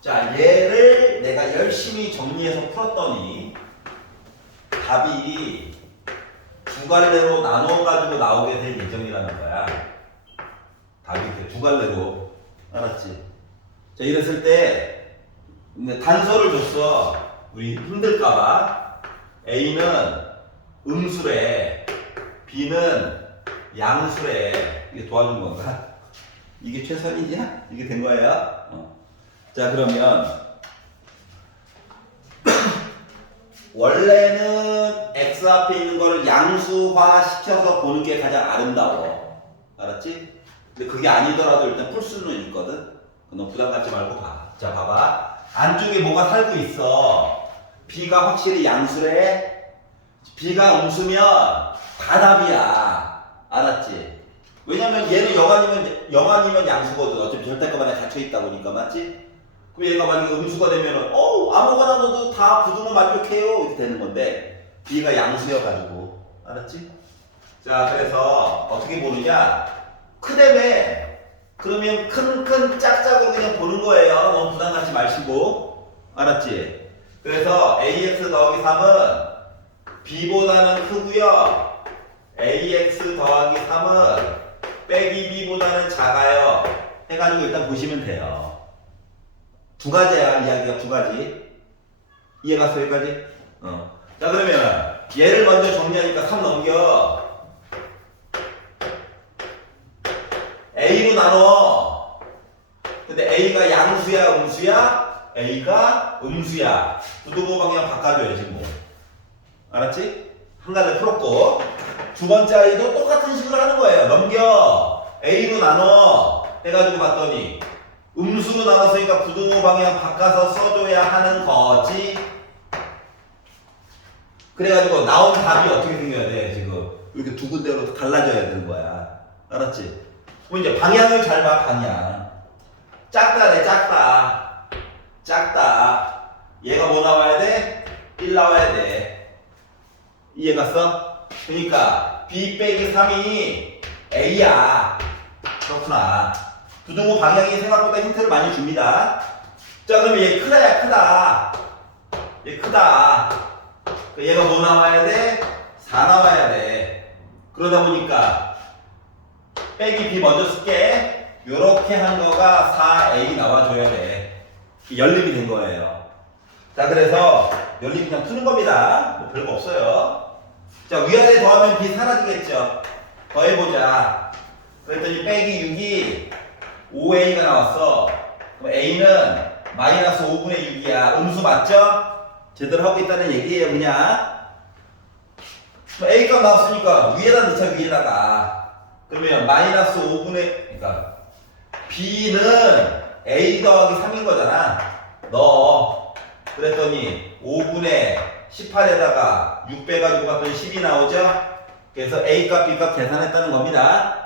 자, 얘를 내가 열심히 정리해서 풀었더니 답이 두 갈래로 나눠가지고 나오게 될 예정이라는 거야. 답이 이렇게 두 갈래로. 알았지? 자, 이랬을 때 단서를 줬어. 우리 힘들까봐. A는 음수래, B는 양수래. 이게 도와준 건가? 이게 최선이냐? 이게 된 거예요? 자, 그러면 원래는 X 앞에 있는 거를 양수화 시켜서 보는 게 가장 아름다워. 알았지? 근데 그게 아니더라도 일단 풀 수는 있거든. 너 부담 갖지 말고 봐. 자, 봐봐. 안쪽에 뭐가 살고 있어. B가 확실히 양수래. B가 음수면 다 답이야. 알았지? 왜냐면 얘는 영아니면 양수거든. 어차피 절대값 안에 갇혀있다 보니까. 맞지? 그럼 얘가 만약에 음수가 되면은 아무거나 넣어도 다 부등호 만족해요. 이렇게 되는 건데 B가 양수여가지고. 알았지? 자, 그래서 어떻게 보느냐. 크다며. 그러면 큰 짝짝으로 그냥 보는 거예요. 너무 부담 갖지 마시고. 알았지? 그래서 AX 더하기 3은 B보다는 크고요. AX 더하기 3은 빼기 B보다는 작아요. 해가지고 일단 보시면 돼요. 두 가지야, 이야기가 두 가지. 이해갔어, 여기까지? 자, 그러면 얘를 먼저 정리하니까 3 넘겨. A로 나눠. 근데 A가 양수야, 음수야? A가 음수야. 부등호 방향 바꿔줘야지 뭐. 알았지? 한 가지 풀었고 두 번째 아이도 똑같은 식으로 하는 거예요. 넘겨. A로 나눠. 해가지고 봤더니 음수로 나눴으니까 부등호 방향 바꿔서 써줘야 하는 거지. 그래가지고 나온 답이 어떻게 생겨야 돼? 지금 이렇게 두 군데로 갈라져야 되는 거야. 알았지? 그럼 이제 방향을 잘 봐. 방향 작다래. 작다. 얘가 뭐 나와야 돼? 1 나와야 돼. 이해 갔어? 그러니까 B 빼기 3이 A야. 그렇구나. 부등호 방향이 생각보다 힌트를 많이 줍니다. 자, 그럼 얘 크다야. 크다. 얘 크다. 얘가 뭐 나와야 돼? 4 나와야 돼. 그러다 보니까 빼기 B 먼저 쓸게. 요렇게 한 거가 4A 나와줘야 돼. 열림이 된 거예요. 자, 그래서 열림 그냥 푸는 겁니다. 뭐 별거 없어요. 자, 위아래 더하면 B 사라지겠죠. 더해보자. 그랬더니 빼기 6이 5A가 나왔어. 그럼 A는 마이너스 5분의 6이야. 음수 맞죠? 제대로 하고 있다는 얘기예요, 그냥. A값 나왔으니까 위에다 넣자, 위에다가. 그러면 마이너스 5분의, 그러니까 B는 A 더하기 3인 거잖아. 넣어. 그랬더니 5분의 18에다가 6 빼가지고 봤더니 10이 나오죠? 그래서 A값, B값 계산했다는 겁니다.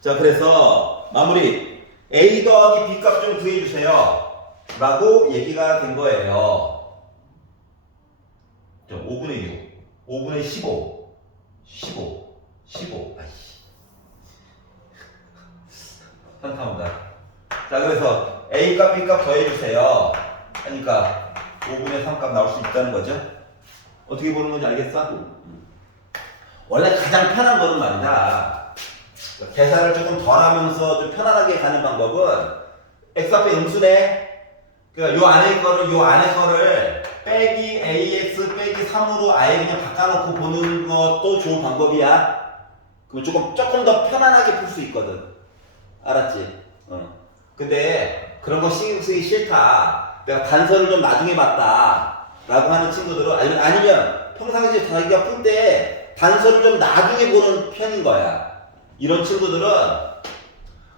자, 그래서 마무리. A 더하기 B값 좀 구해주세요. 라고 얘기가 된 거예요. 5분의 6, 5분의 15, 15. 아이씨. 현타 온다. 자, 그래서 A값, B값 더해주세요. 하니까 5분의 3값 나올 수 있다는 거죠. 어떻게 보는 건지 알겠어? 원래 가장 편한 거는 말이다. 계산을 조금 덜 하면서 좀 편안하게 가는 방법은 X 앞에 음수네. 그러니까 요 안에 거를 빼기 AX 빼기 3으로 아예 그냥 바꿔놓고 보는 것도 좋은 방법이야. 그럼 조금 더 편안하게 풀 수 있거든. 알았지? 근데 그런 거 신경 쓰기 싫다. 내가 단서를 좀 나중에 봤다. 라고 하는 친구들은 아니면 평상시에 자기가 풀 때 단서를 좀 나중에 보는 편인 거야. 이런 친구들은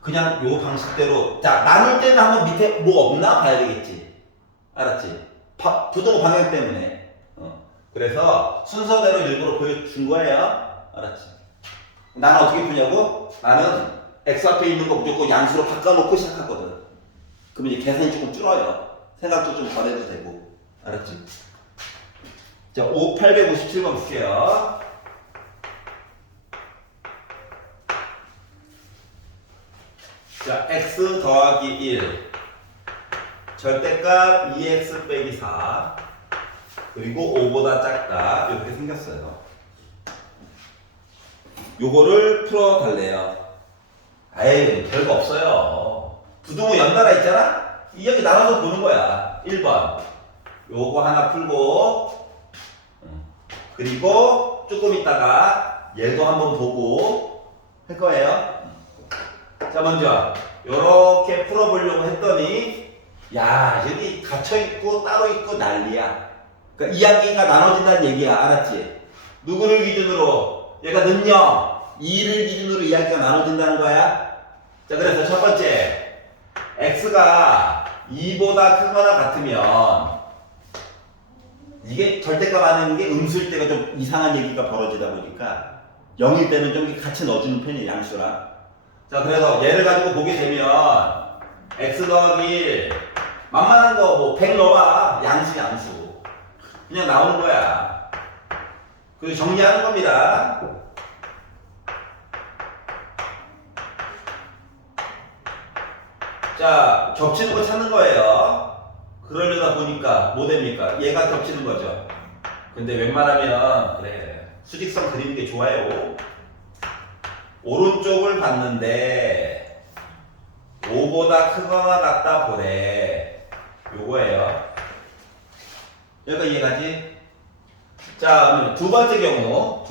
그냥 요 방식대로 자 나눌 때는 한번 밑에 뭐 없나 봐야 되겠지. 알았지? 부등호 방향 때문에. 그래서 순서대로 일부러 보여준 거예요. 알았지? 나는 어떻게 푸냐고? 나는 X 앞에 있는 거 무조건 양수로 바꿔놓고 시작하거든. 그러면 이제 계산이 조금 줄어요. 생각도 좀 덜 해도 되고. 알았지? 자, 857번 볼게요. 자, x 더하기 1 절대값 2x 빼기 4 그리고 5보다 작다 이렇게 생겼어요. 요거를 풀어달래요. 에이 별거 없어요. 부등호 연달아 있잖아? 이 여기 나눠서 보는 거야. 1번 요거 하나 풀고 그리고 조금 있다가 얘도 한번 보고 할 거예요. 자, 먼저 요렇게 풀어보려고 했더니 야 여기 갇혀있고 따로 있고 난리야. 그러니까 이야기가 나눠진다는 얘기야. 알았지? 누구를 기준으로? 얘가 능력 2를 기준으로 이야기가 나눠진다는 거야. 자, 그래서 첫 번째 x가 2보다 크거나 같으면 이게 절대값 안에 있는 게 음수일 때가 좀 이상한 얘기가 벌어지다 보니까 0일 때는 좀 같이 넣어주는 편이에요. 양수랑. 자, 그래서 얘를 가지고 보게 되면 x 더하기 1 만만한 거 뭐 100 넣어봐. 양수 그냥 나오는 거야. 그래서 정리하는 겁니다. 자, 겹치는 거 찾는 거예요. 그러려다 보니까 뭐 됩니까? 얘가 겹치는 거죠. 근데 웬만하면 그래 수직선 그리는 게 좋아요. 오른쪽을 봤는데 5보다 크거나 같다 보래. 요거예요. 여기가 이해가지? 자, 두 번째 경우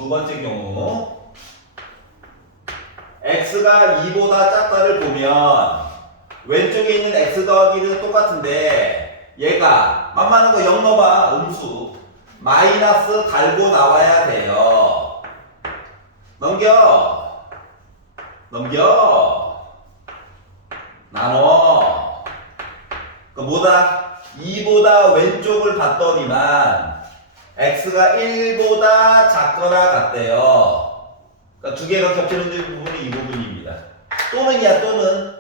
x가 2보다 작다를 보면 왼쪽에 있는 x 더하기는 똑같은데 얘가 만만한 거 0 넣어봐. 음수 마이너스 달고 나와야 돼요. 넘겨 나눠. 그 뭐다? 2보다 왼쪽을 봤더니만 x가 1보다 작거나 같대요. 그러니까 두 개가 겹치는 부분이 이 부분입니다. 또는이야, 또는.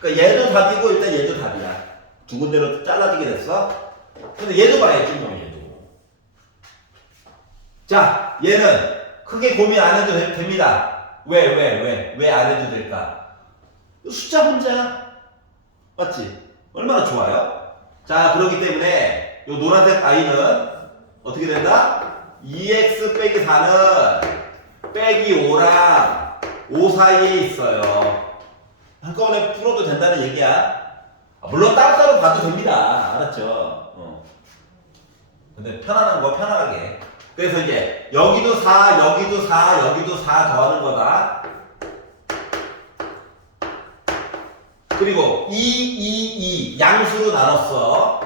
그러니까 얘도 답이고 일단 얘도 답이야. 두 군데로 잘라지게 됐어. 근데 얘도 봐야지, 뭐 얘도. 자, 얘는 크게 고민 안 해도 됩니다. 왜 안 해도 될까? 숫자 문제야. 맞지? 얼마나 좋아요? 자, 그렇기 때문에 이 노란색 i는 어떻게 된다? 2x 빼기 4는 빼기 5랑 5 사이에 있어요. 한꺼번에 풀어도 된다는 얘기야. 물론 따로따로 봐도 됩니다. 알았죠? 근데 편안한 거 편안하게. 그래서 이제 여기도 4, 여기도 4, 여기도 4 더하는 거다. 그리고 2 양수로 나눴어.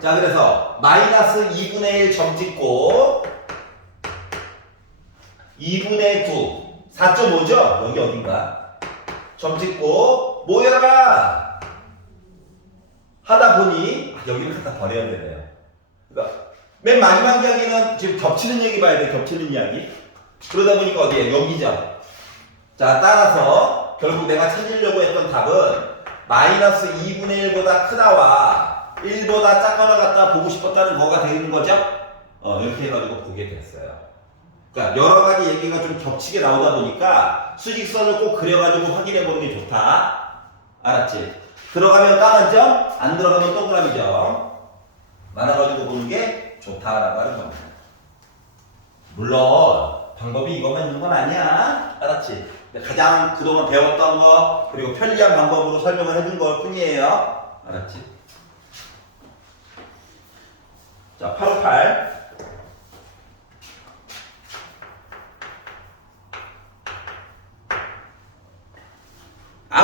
자, 그래서 마이너스 2분의 1 점 찍고 2분의 9 4.5죠? 여기 어딘가 점 찍고 모여라 하다 보니 여기를 갖다 버려야 되네요. 그러니까 맨 마지막 이야기는 지금 겹치는 얘기 봐야 돼. 겹치는 이야기. 그러다 보니까 어디에? 여기죠. 자, 따라서 결국 내가 찾으려고 했던 답은 마이너스 2분의 1보다 크다와 1보다 작거나 같다 보고 싶었다는 거가 되는 거죠? 이렇게 해가지고 보게 됐어요. 그러니까 여러 가지 얘기가 좀 겹치게 나오다 보니까 수직선을 꼭 그려가지고 확인해 보는 게 좋다. 알았지? 들어가면 까만 점, 안 들어가면 동그라미 점. 나눠가지고 보는 게 좋다라고 하는 겁니다. 물론 방법이 이것만 있는 건 아니야. 알았지? 가장 그동안 배웠던 거 그리고 편리한 방법으로 설명을 해준 것 뿐이에요. 알았지? 자, 858.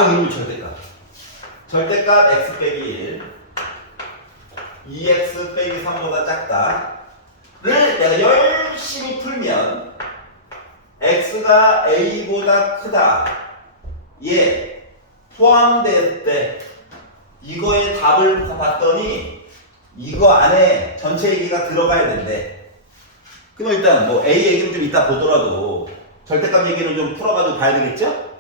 의무 절대값. 절대값 x 빼기 1 2x 빼기 3보다 작다를 내가 열심히 풀면 x가 a보다 크다 얘 포함될 때 이거의 답을 봤더니 이거 안에 전체 얘기가 들어가야 된대. 그럼 일단 뭐 a 얘기는 좀 이따 보더라도 절대값 얘기는 좀 풀어가지고 봐야 되겠죠?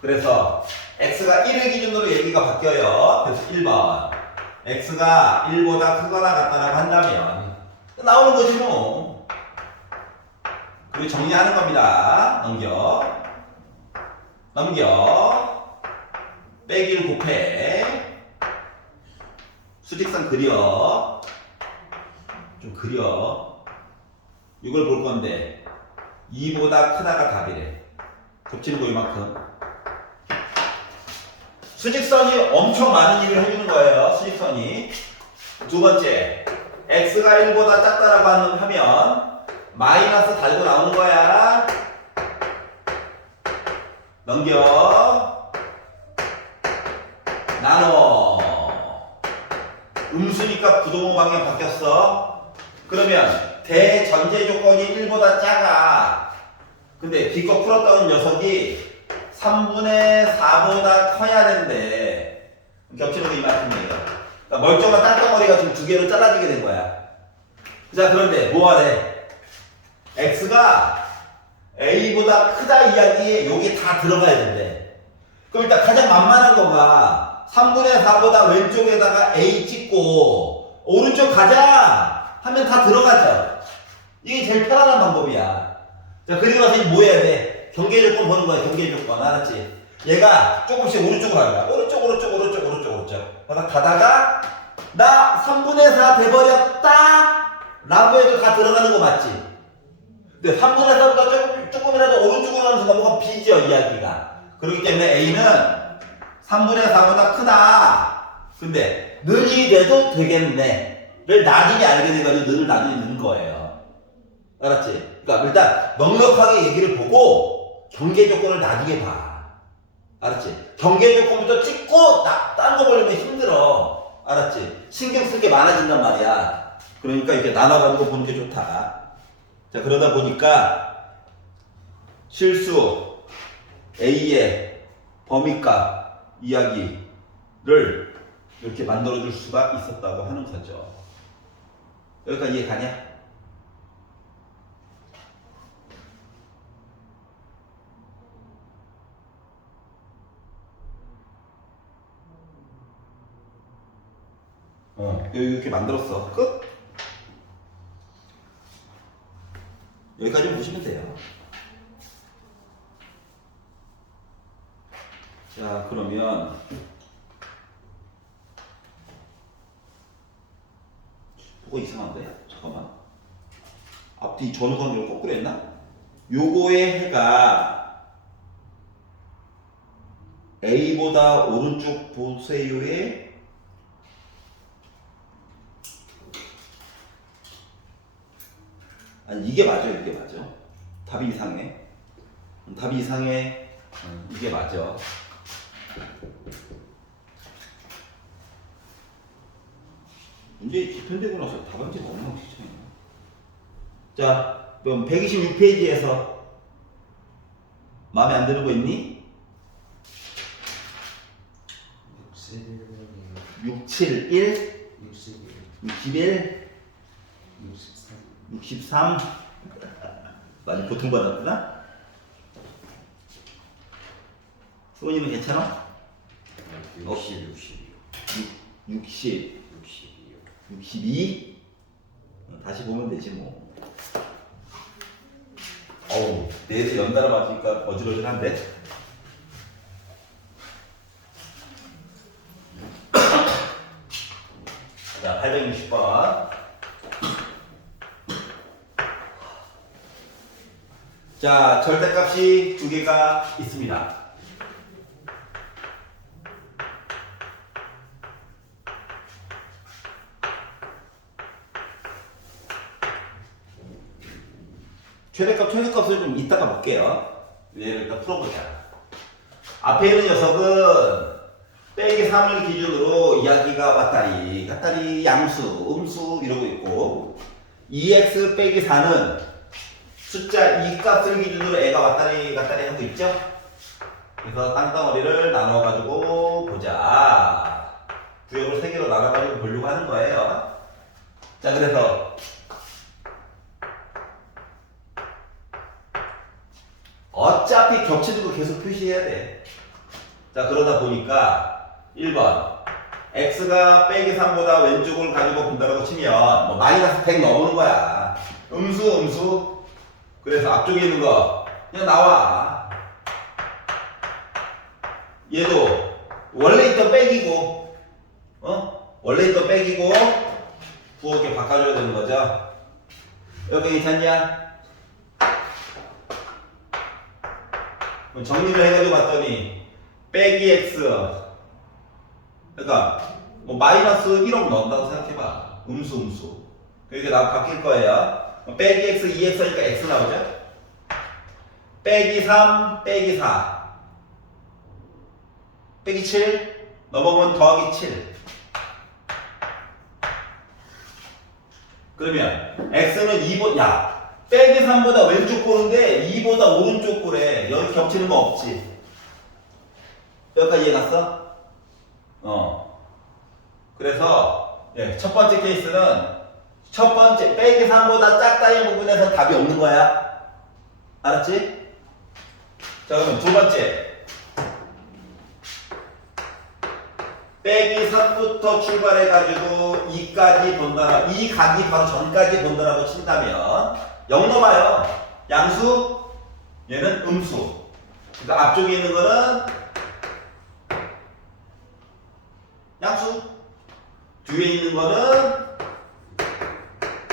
그래서 x가 1을 기준으로 얘기가 바뀌어요. 그래서 1번 x가 1보다 크거나 같다라고 한다면 나오는 거지 뭐. 그리고 정리하는 겁니다. 넘겨 빼기를 곱해 수직선 그려 좀 그려 이걸 볼 건데 2보다 크다가 답이래. 겹치는 거 이만큼. 수직선이 엄청 많은 일을 해주는 거예요. 수직선이. 두 번째, x가 1보다 작다라고 하면 마이너스 달고 나오는 거야. 넘겨. 나눠. 음수니까 부동호 방향 바뀌었어. 그러면 대전제 조건이 1보다 작아. 근데 기껏 풀었던 녀석이 3분의 4보다 커야 된대. 겹치는 게 이만큼이에요. 그러니까 멀쩡한 땅덩어리가 지금 두 개로 잘라지게 된 거야. 자, 그런데 뭐하래? x가 a보다 크다 이야기에 여기 다 들어가야 된대. 그럼 일단 가장 만만한 거가 3분의 4보다 왼쪽에다가 a 찍고 오른쪽 가자 하면 다 들어가죠. 이게 제일 편안한 방법이야. 자, 그리고 나서 뭐 해야 돼? 경계 조건 보는 거야. 경계 조건. 알았지? 얘가 조금씩 오른쪽으로 가는 거야. 오른쪽. 가다가 나 3분의 4 돼버렸다 라고 해도 다 들어가는 거 맞지? 근데 3분의 4보다 조금이라도 오른쪽으로 가는 순간 뭐가 비죠 이야기가. 그렇기 때문에 A는 3분의 4보다 크다. 근데 는이 돼도 되겠네 를 나중에 알게 돼가지고 는을 나중에 넣는 거예요. 알았지? 그러니까 일단 넉넉하게 얘기를 보고 경계 조건을 나중에 봐. 알았지? 경계 조건부터 찍고 딴 거 보려면 힘들어. 알았지? 신경 쓸 게 많아진단 말이야. 그러니까 이렇게 나눠가지고 보는 게 좋다. 자, 그러다 보니까 실수 A의 범위값 이야기를 이렇게 만들어줄 수가 있었다고 하는 거죠. 여기까지 이해 가냐? 이렇게 만들었어. 끝. 여기까지 보시면 돼요. 자, 그러면 그거 이상한데? 잠깐만. 앞뒤 전후 관계를 거꾸로 했나? 요거의 해가 A보다 오른쪽 보세요의 아니 이게 맞아, 이게 맞아. 답이 이상해. 답이 이상해. 이게 맞아. 문제 기편되고 나서 답안지 너무 시청해. 자, 그럼 126페이지에서 마음에 안 드는 거 있니? 671, 61, 63. 많이 고통받았구나? 수원이는 괜찮아? 60, 62? 다시 보면 되지 뭐. 어우, 내에서 연달아 맞으니까 어지러질한데? 자, 860번. 자, 절대값이 두 개가 있습니다. 최대값을 좀 이따가 볼게요. 얘를 일단 풀어보자. 앞에 있는 녀석은 빼기 3을 기준으로 이야기가 왔다리, 갔다리, 양수, 음수 이러고 있고 2x 빼기 4는 숫자 2 값을 기준으로 애가 왔다리 갔다리 하고 있죠? 그래서 땅덩어리를 나눠가지고 보자. 구역을 3개로 나눠가지고 보려고 하는 거예요. 자, 그래서 어차피 겹치는 거 계속 표시해야 돼. 자, 그러다 보니까 1번 x가 빼기 3보다 왼쪽을 가지고 본다라고 치면 뭐 마이너스 100 넘어오는 거야. 음수. 그래서 앞쪽에 있는 거 그냥 나와. 얘도 원래 있던 빼기고 원래 있던 빼기고 부호게 바꿔줘야 되는 거죠. 여기 괜찮냐? 정리를 해가지고 봤더니 빼기 x 그러니까 뭐 마이너스 1억 넣는다고 생각해봐. 음수 그게 나 바뀔 거예요. 빼기 x 2x 하니까 x 나오죠. 빼기 3 빼기 4 빼기 7 넘어가면 더하기 7. 그러면 x는 2보다 빼기 3보다 왼쪽 고른데 2보다 오른쪽 고래. 여기 겹치는 거 없지. 여기까지 이해갔어? 그래서 첫 번째 케이스는 첫 번째 빼기 3보다 작다는 부분에서 답이 없는 거야. 알았지? 자, 그러면 두 번째 빼기 3부터 출발해가지고 2까지 본다라, 이 각이 바로 전까지 본다라고 친다면 0 넘어요. 양수, 얘는 음수. 그러니까 앞쪽에 있는 거는 양수, 뒤에 있는 거는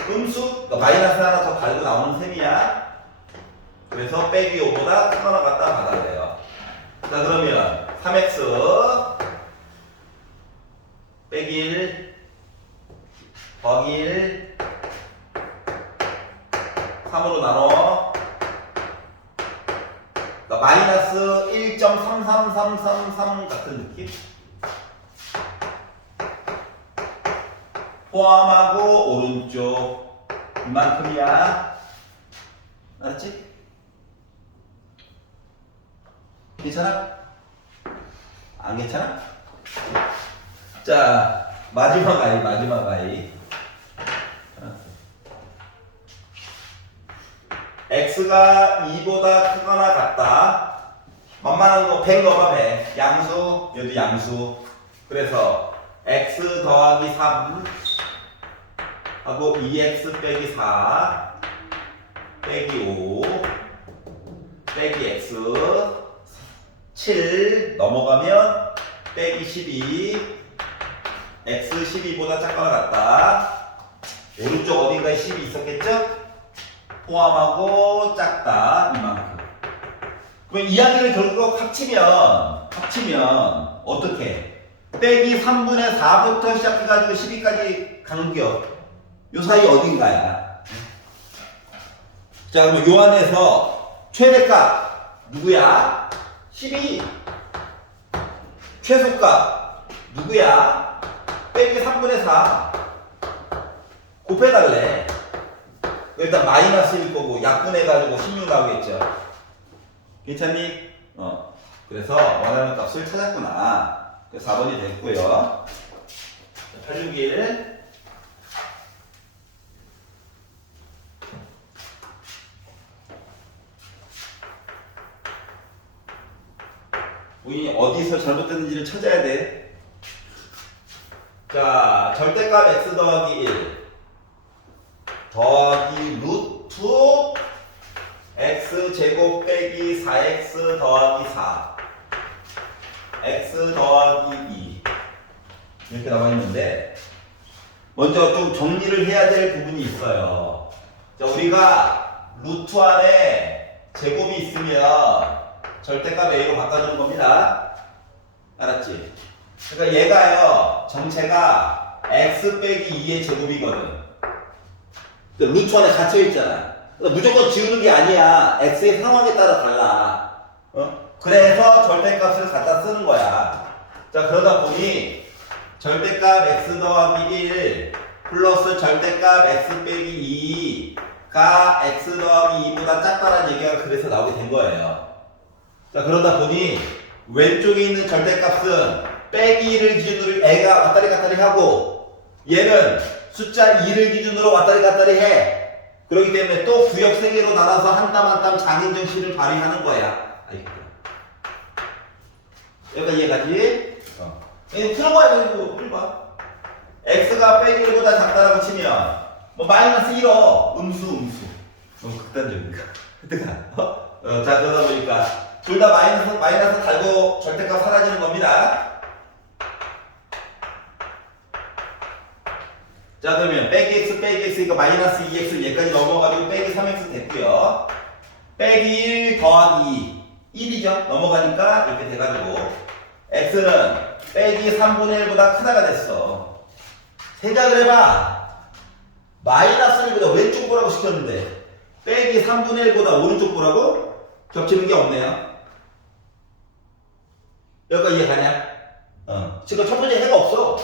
음수. 그러니까 마이너스 하나 더 달고 나오는 셈이야. 그래서 빼기 5보다 큰 하나 갖다 받아야 돼요. 자, 그러면 3x 빼기 1 더하기 1 3으로 나눠. 그러니까 마이너스 1.33333 같은 느낌? 포함하고 오른쪽 이만큼이야. 알았지? 괜찮아? 안 괜찮아? 자, 마지막 아이. x가 2보다 크거나 같다. 만만한 거 100 넣어봐 100. 양수, 여기 양수. 그래서 x 더하기 3 하고 2x 빼기 4 빼기 5 빼기 x 7 넘어가면 빼기 12 x 12보다 작거나 같다. 오른쪽 어딘가에 10이 있었겠죠? 포함하고 작다 이만큼. 그럼 이야기를 결국 합치면 어떻게? 빼기 3분의 4부터 시작해가지고 12까지 간격 요 사이 어딘가야. 자 그러면 요 안에서 최대값 누구야? 12. 최소값 누구야? 빼기 3분의 4 곱해달래. 일단 마이너스일 거고 약분해가지고 16 나오겠죠. 괜찮니? 그래서 원하는 값을 찾았구나. 그래서 4번이 됐고요. 861 우리 어디서 잘못됐는지를 찾아야 돼. 자, 절대값 x 더하기 1 더하기 루트 x 제곱 빼기 4x 더하기 4 x 더하기 2 이렇게 나와 있는데 먼저 좀 정리를 해야 될 부분이 있어요. 자, 우리가 루트 안에 제곱이 있으면 절대값 a로 바꿔주는 겁니다. 알았지? 그러니까 얘가요 정체가 x 빼기 2의 제곱이거든. 루트 안에 갇혀있잖아. 무조건 지우는 게 아니야. x의 상황에 따라 달라. 그래서 절대값을 갖다 쓰는 거야. 자, 그러다 보니 절대값 x 더하기 1 플러스 절대값 x 빼기 2가 x 더하기 2보다 작다는 얘기가 그래서 나오게 된 거예요. 자, 그러다 보니 왼쪽에 있는 절대값은 빼기 2를 기준으로 애가 왔다리 갔다리 하고 얘는 숫자 2를 기준으로 왔다리 갔다리 해. 그렇기 때문에 또 구역 3개로 나눠서 한 땀 한 땀 장인정신을 발휘하는 거야. 여기가 이해가지? 이거 푸는 거야. 이거 풀봐. x가 빼기 1보다 작다라고 치면 뭐 마이너스 1어. 음수. 너무 극단적인가? 자, 그러다 보니까 둘 다 마이너스 달고 절대값 사라지는 겁니다. 자, 그러면 빼기 x 빼기 x니까 마이너스 2x 얘까지 넘어가지고 빼기 3x 됐고요. 빼기 1 더하기 1이죠. 넘어가니까 이렇게 돼가지고 x는 빼기 3분의 1보다 크다가 됐어. 생각을 해봐. 마이너스 1보다 왼쪽 보라고 시켰는데 빼기 3분의 1보다 오른쪽 보라고? 겹치는 게 없네요. 여기까지 이해가냐? 지금 첫 번째 해가 없어.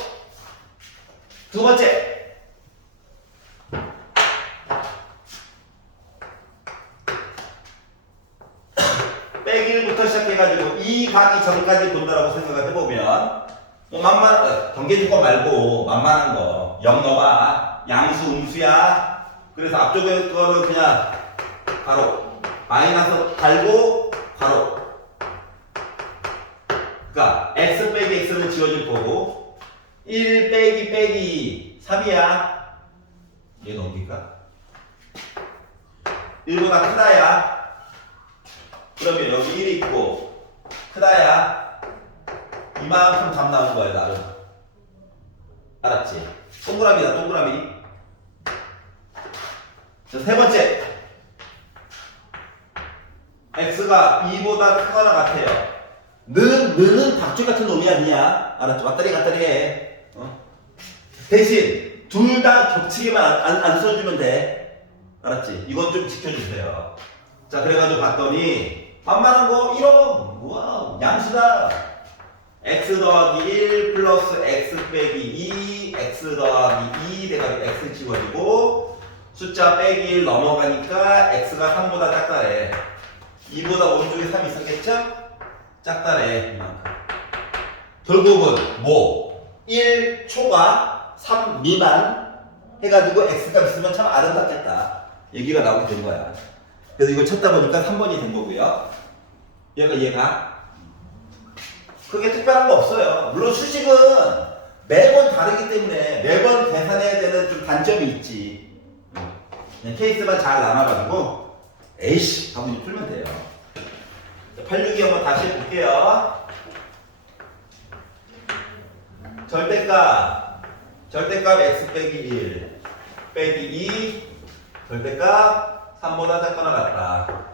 두 번째 빼기 1부터 시작해가지고 이 가기 전까지 본다라고 생각을 해보면 뭐 경계주권 말고 만만한 거 0 넣어봐. 양수 음수야. 그래서 앞쪽에 거는 그냥 바로 마이너스 달고 바로 그러니까 x 빼기 x는 지워줄 거고 1 빼기 3이야. 얘 넘길까? 1보다 크다야. 그러면 여기 1이 있고 크다야. 이만큼 답 나온 거야 나름. 알았지? 동그라미다 동그라미. 자, 세 번째 x가 2보다 크거나 같아요. 너는 박쥐 같은 놈이야 그냥. 알았지? 왔다리 갔다리 해. 대신 둘 다 겹치게만 안 써주면 돼. 알았지? 이건 좀 지켜주세요. 자, 그래가지고 봤더니 반만한 거 1억 우와 양수다. x 더하기 1 플러스 x 빼기 2 x 더하기 2 돼가지고 x 지워지고 숫자 빼기 1 넘어가니까 x가 3보다 작다래. 2보다 오른쪽에 3 있었겠죠? 작다래. 이만큼. 결국은 뭐 1초가 3 미만 해가지고 x값 있으면 참 아름답겠다 얘기가 나오게 된 거야. 그래서 이걸 쳤다 보니까 3번이 된 거고요. 얘가 크게 특별한 거 없어요. 물론 수식은 매번 다르기 때문에 매번 계산해야 되는 좀 단점이 있지. 그냥 케이스만 잘 나눠가지고 에이씨 하고 이제 풀면 돼요. 862 한번 다시 해볼게요. 절대값 x 빼기 1 빼기 2 절대값 3보다 작거나 같다.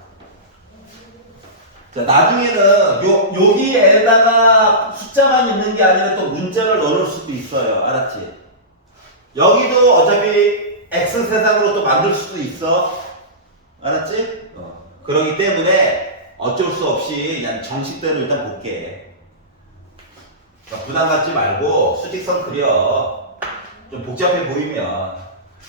자, 나중에는 여기에다가 숫자만 있는 게 아니라 또 문자를 넣을 수도 있어요. 알았지? 여기도 어차피 x 세상으로 또 만들 수도 있어. 알았지? 그러기 때문에 어쩔 수 없이 그냥 정식대로 일단 볼게. 그러니까 부담 갖지 말고 수직선 그려. 좀 복잡해 보이면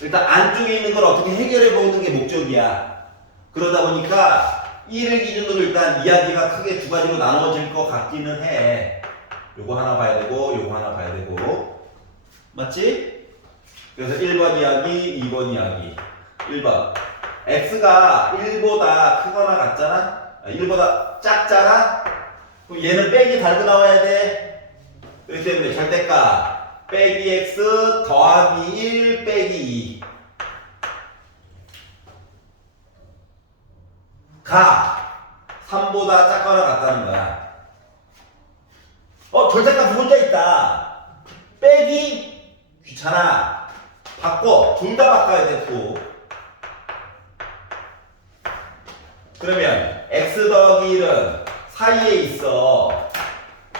일단 안쪽에 있는 걸 어떻게 해결해 보는 게 목적이야. 그러다 보니까 1을 기준으로 일단 이야기가 크게 두 가지로 나눠질 것 같기는 해. 요거 하나 봐야 되고 요거 하나 봐야 되고. 맞지? 그래서 1번 이야기, 2번 이야기. 1번 x가 1보다 크거나 같잖아? 1보다 작잖아? 그럼 얘는 빼기 달고 나와야 돼. 그렇기 때문에 절대값 빼기 x 더하기 1 빼기 2 가 3보다 작거나 같다는 거야. 절대값 두 글자 있다. 빼기 귀찮아. 바꿔. 둘 다 바꿔야 돼. 또. 그러면 x 더하기 1은 사이에 있어.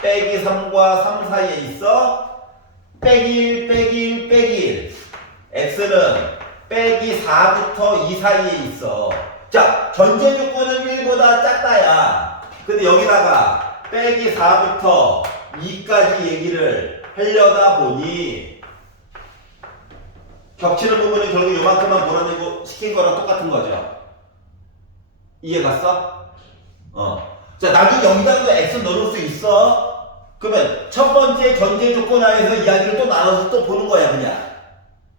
빼기 3과 3 사이에 있어. 빼기 1 빼기 1 빼기 1 x는 빼기 4부터 2 사이에 있어. 자, 전제 조건은 1보다 작다야. 근데 여기다가 빼기 4부터 2까지 얘기를 하려다 보니 겹치는 부분은 결국 요만큼만 몰아내고 시킨 거랑 똑같은 거죠. 이해 갔어? 자, 나중에 여기다가 x 넣을 수 있어. 그러면 첫 번째 전제 조건 하에서 이야기를 또 나눠서 또 보는 거야, 그냥.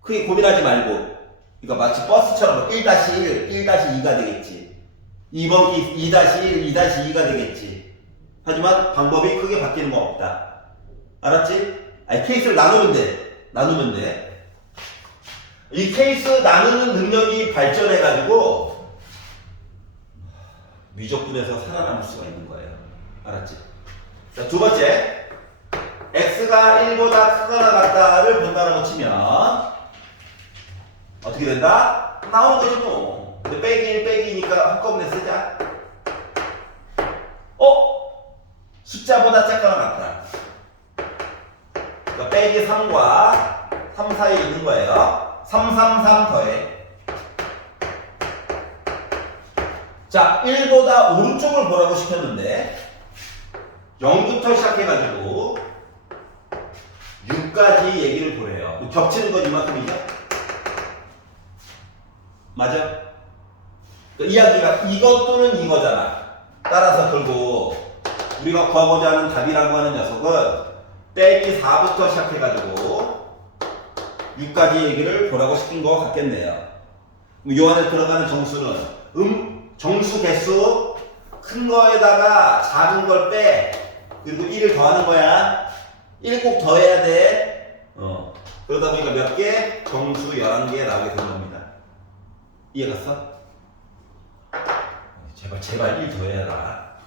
크게 고민하지 말고. 그러니까 마치 버스처럼 1-1, 1-2가 되겠지. 2번 기 2-1, 2-2가 되겠지. 하지만 방법이 크게 바뀌는 건 없다. 알았지? 아니, 케이스를 나누면 돼. 나누면 돼. 이 케이스 나누는 능력이 발전해가지고 미적분에서 살아남을 수가 있는 거예요. 알았지? 자, 두 번째. x가 1보다 크거나 같다를 본다라고 치면 어떻게 된다? 나오는 거지 뭐. 근데 빼기 1 빼기니까 한꺼번에 쓰자. 숫자보다 작거나 같다. 그러니까 빼기 3과 3 사이에 있는 거예요. 3, 3, 3 더해. 자, 1보다 오른쪽을 보라고 시켰는데 0부터 시작해가지고 6까지 얘기를 보래요. 겹치는 건 이만큼이죠? 맞아? 이야기가 이것 또는 이거잖아. 따라서 결국 우리가 구하고자 하는 답이라고 하는 녀석은 빼기 4부터 시작해가지고 6까지 얘기를 보라고 시킨 것 같겠네요. 요 안에 들어가는 정수는 정수 개수 큰 거에다가 작은 걸 빼. 그리고 1을 더하는 거야. 1 꼭 더해야 돼. 그러다 보니까 몇 개? 정수 11개 나오게 되는 겁니다. 이해 갔어? 제발 1 더해라.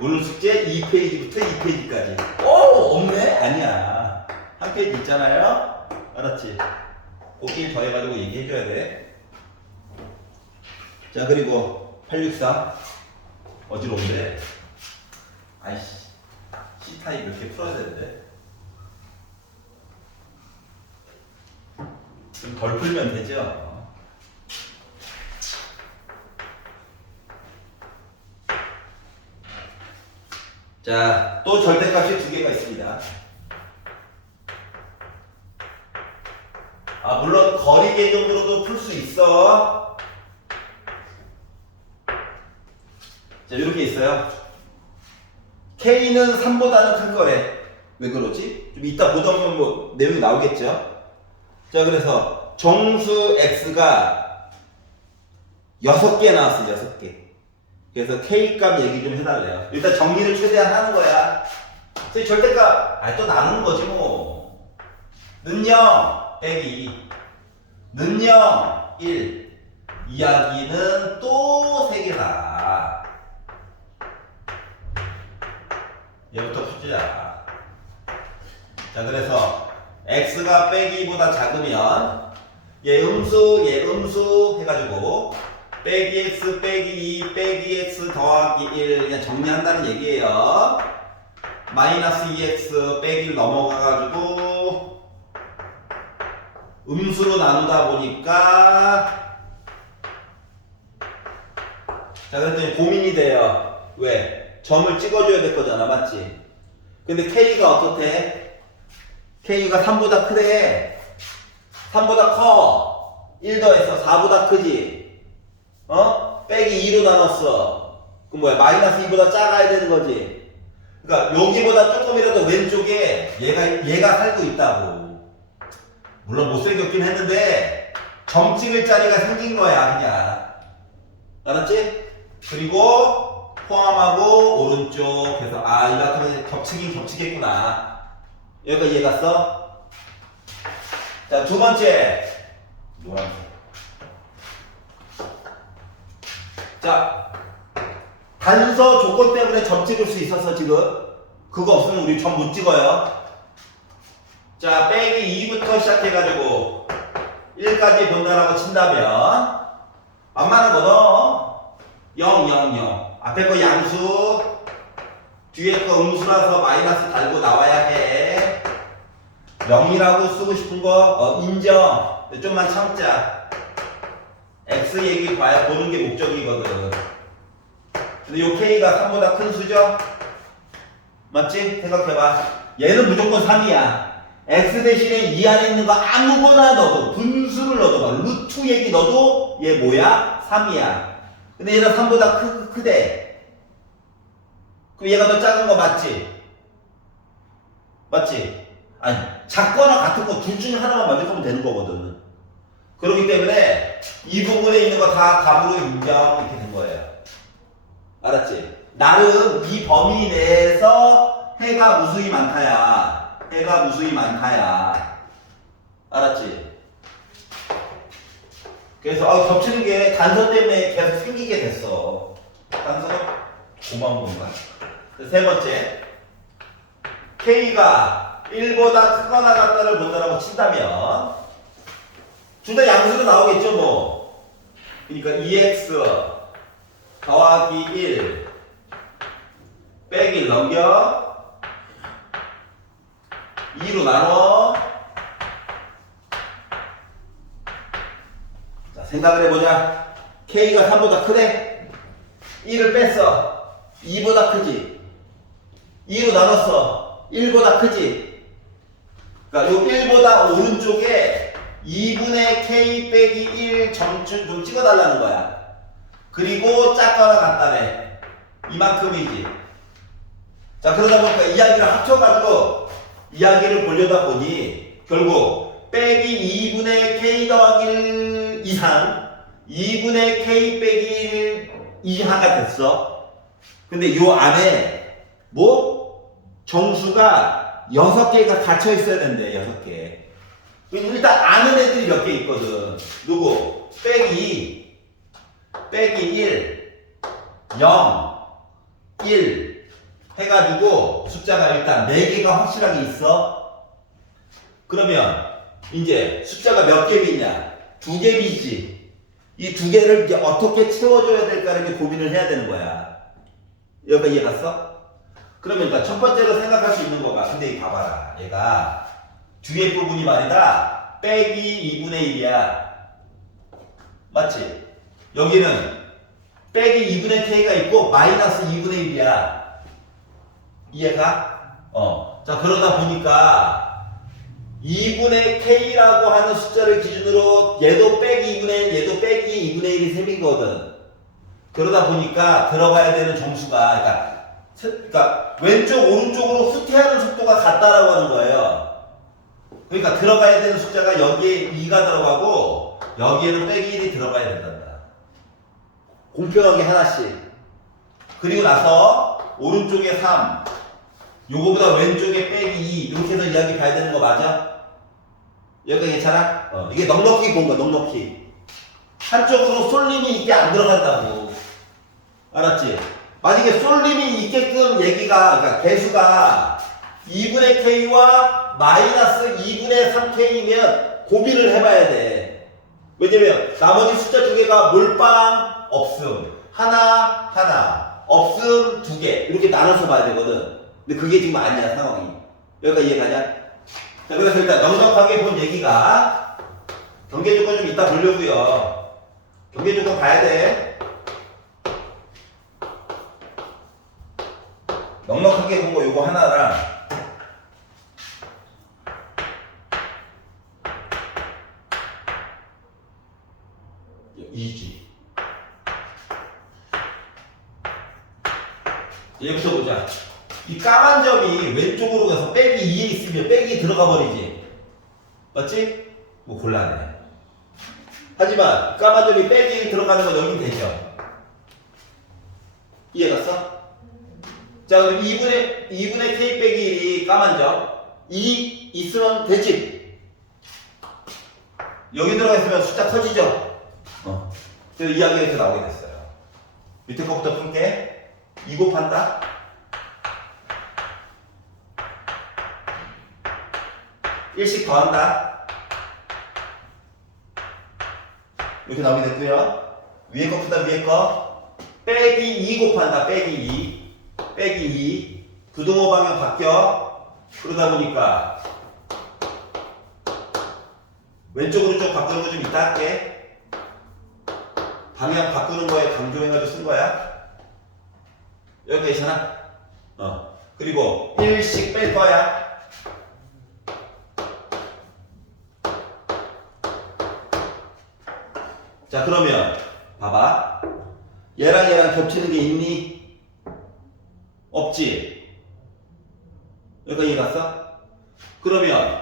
오늘 숙제 2페이지부터 2페이지까지. 없네? 아니야. 한 페이지 있잖아요? 알았지? 꼭 1 더해가지고 얘기해줘야 돼. 자, 그리고 863. 어지러운데? 아이씨. C타입 이렇게 풀어야 되는데. 좀 덜 풀면 되죠? 자, 또 절대값이 두 개가 있습니다. 물론 거리 개념으로도 풀 수 있어. 자, 이렇게 있어요. K는 3보다는 큰 거래. 왜 그러지? 좀 이따 보다 보면 뭐 내용이 나오겠죠? 자, 그래서 정수 X가 6개 나왔어, 6개. 그래서 K값 얘기 좀 해달래요. 일단 정리를 최대한 하는 거야. 그래서 절대값, 또 나누는 거지 뭐. 는 0 빼기 2. 는 0, 1. 이야기는 또 3개다. 얘부터 푸자. 자, 그래서 x가 빼기 2보다 작으면 얘 음수 해가지고 빼기 x 빼기 2 빼기 x 더하기 1 그냥 정리한다는 얘기예요. 마이너스 2x 빼기 1 넘어가가지고 음수로 나누다 보니까 자, 그랬더니 고민이 돼요. 왜? 점을 찍어줘야 될 거잖아, 맞지? 근데 K가 어떻대? K가 3보다 크대. 3보다 커. 1 더했어. 4보다 크지? 빼기 2로 나눴어. 그럼 뭐야? 마이너스 2보다 작아야 되는 거지? 그러니까 여기보다 조금이라도 왼쪽에 얘가 살고 있다고. 물론 못생겼긴 했는데 점 찍을 자리가 생긴 거야, 그냥. 알았지? 그리고 포함하고 오른쪽 그래서 이거 같으면 겹치긴 겹치겠구나. 여기까지 이해 갔어? 자, 두 번째 노란색. 자, 단서 조건 때문에 점 찍을 수 있었어. 지금 그거 없으면 우리 점 못 찍어요. 자, 빼기 2부터 시작해가지고 1까지 본다라고 친다면 만만한 거 넣어. 0, 0, 0. 앞에 거 양수, 뒤에 거 음수라서 마이너스 달고 나와야 해. 0이라고 쓰고 싶은 거 인정. 좀만 참자. X 얘기 보는 게 목적이거든. 근데 요 K가 3보다 큰 수죠? 맞지? 생각해봐. 얘는 무조건 3이야. X 대신에 이 안에 있는 거 아무거나 넣어도, 분수를 넣어도, 루트 얘기 넣어도 얘 뭐야? 3이야. 근데 얘는 3보다 크대. 그럼 얘가 더 작은 거 맞지? 맞지? 아니, 작거나 같은 거 둘 중에 하나만 만족하면 되는 거거든. 그렇기 때문에 이 부분에 있는 거 다 답으로 인정 이렇게 된 거예요. 알았지? 나름 이 범위 내에서 해가 무수히 많다야. 해가 무수히 많다야. 알았지? 그래서 겹치는 게 단서 때문에 계속 생기게 됐어. 단서가 고마운 건가? 세 번째, K가 1보다 크거나 같다를 본다라고 친다면 둘 다 양수로 나오겠죠 뭐. 그러니까 2x 더하기 1 빼기 1 넘겨 2로 나눠. 자, 생각을 해보자. K가 3보다 크대? 1을 뺐어. 2보다 크지? 2로 나눴어. 1보다 크지? 그러니까 요 1보다 오른쪽에 2분의 K 빼기 1 점줄 좀 찍어달라는 거야. 그리고 작거나 같다네. 이만큼이지. 자, 그러다 보니까 이야기를 합쳐가지고 이야기를 보려다 보니 결국 빼기 2분의 K 더하기 1 이상 2분의 K 빼기 1 이하가 됐어. 근데 요 안에 뭐? 정수가 6개가 갇혀 있어야 된대. 6개. 일단 아는 애들이 몇 개 있거든. 누구? 빼기 1, 0, 1 해가지고 숫자가 일단 4개가 확실하게 있어. 그러면 이제 숫자가 몇 개비냐? 2개비지. 이 2개를 이제 어떻게 채워줘야 될까를 이제 고민을 해야 되는 거야. 여기가 이해 갔어? 그러면 일단 첫 번째로 생각할 수 있는 거가, 근데 봐봐라. 얘가 뒤에 부분이 말이다. 빼기 2분의 1이야. 맞지? 여기는 빼기 2분의 K가 있고 마이너스 2분의 1이야. 이해가? 자, 그러다 보니까 2분의 K라고 하는 숫자를 기준으로 얘도 빼기 2분의 1, 얘도 빼기 2분의 1이 셈이거든. 그러다 보니까 들어가야 되는 정수가, 그러니까 그러니까 왼쪽 오른쪽으로 후퇴하는 속도가 같다라고 하는 거예요. 그러니까 들어가야 되는 숫자가 여기에 2가 들어가고 여기에는 빼기 1이 들어가야 된단다. 공평하게 하나씩. 그리고 나서 오른쪽에 3, 요거보다 왼쪽에 빼기 2 이렇게 해서 이야기 봐야 되는 거 맞아? 여기가 괜찮아? 이게 넉넉히 본 거야. 넉넉히. 한쪽으로 쏠림이 있게 안 들어간다고. 알았지? 만약에 쏠림이 있게끔 얘기가, 그러니까 개수가 2분의 k와 마이너스 2분의 3k면 고비를 해봐야 돼. 왜냐면 나머지 숫자 두 개가 몰빵, 없음. 하나, 없음, 2개. 이렇게 나눠서 봐야 되거든. 근데 그게 지금 아니야, 상황이. 여기까지 이해가냐? 자, 그래서 일단 넉넉하게 본 얘기가 경계 조건 좀 이따 보려고요. 경계 조건 봐야 돼. 넉넉하게 본 거 요거 하나랑 이지. 얘부터 보자. 이 까만 점이 왼쪽으로 가서 빼기 2에 있으면 빼기 들어가 버리지. 맞지? 뭐 곤란해. 하지만 까만 점이 빼기 들어가는 건 여기 되죠. 이해갔어? 자, 그럼 2분의 k 빼기 1이 까만 점. 2 있으면 되지. 여기 들어가 있으면 숫자 커지죠? 그래서 이야기가 이렇게 나오게 됐어요. 밑에 거부터 풀게. 2 곱한다. 1씩 더한다. 이렇게 나오게 됐고요. 위에 거 푼다, 위에 거. 빼기 2 곱한다, 빼기 2. 빼기 2. 부등호 방향 바뀌어. 그러다 보니까 왼쪽 오른쪽 바꾸는 거 좀 이따 할게. 방향 바꾸는 거에 강조해가지고 쓴 거야. 여기 괜찮아? 그리고 1씩 뺄 거야. 자, 그러면 봐봐. 얘랑 겹치는 게 있니? 없지? 여기까지 이해 갔어? 그러면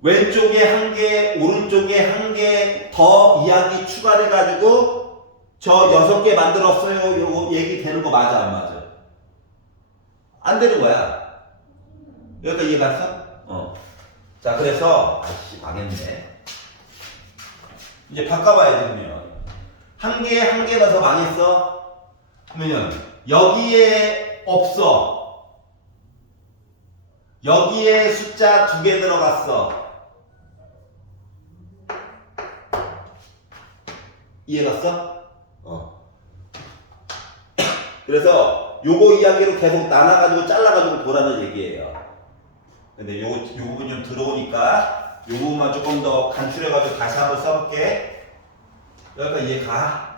왼쪽에 한 개, 오른쪽에 한 개 더 이야기 추가돼 가지고 저 6개 만들었어요. 요거 얘기 되는 거 맞아, 안 맞아? 안 되는 거야. 여기까지 이해 갔어? 자, 그래서 아씨 망했네. 이제 바꿔봐야 되면 한 개 넣어서 망했어? 그러면 여기에 없어. 여기에 숫자 2개 들어갔어. 이해갔어? 그래서 요거 이야기로 계속 나눠가지고 잘라가지고 보라는 얘기예요. 근데 요 부분 좀 들어오니까 요 부분만 조금 더 간추려가지고 다시 한번 써볼게. 여기까지 이해가?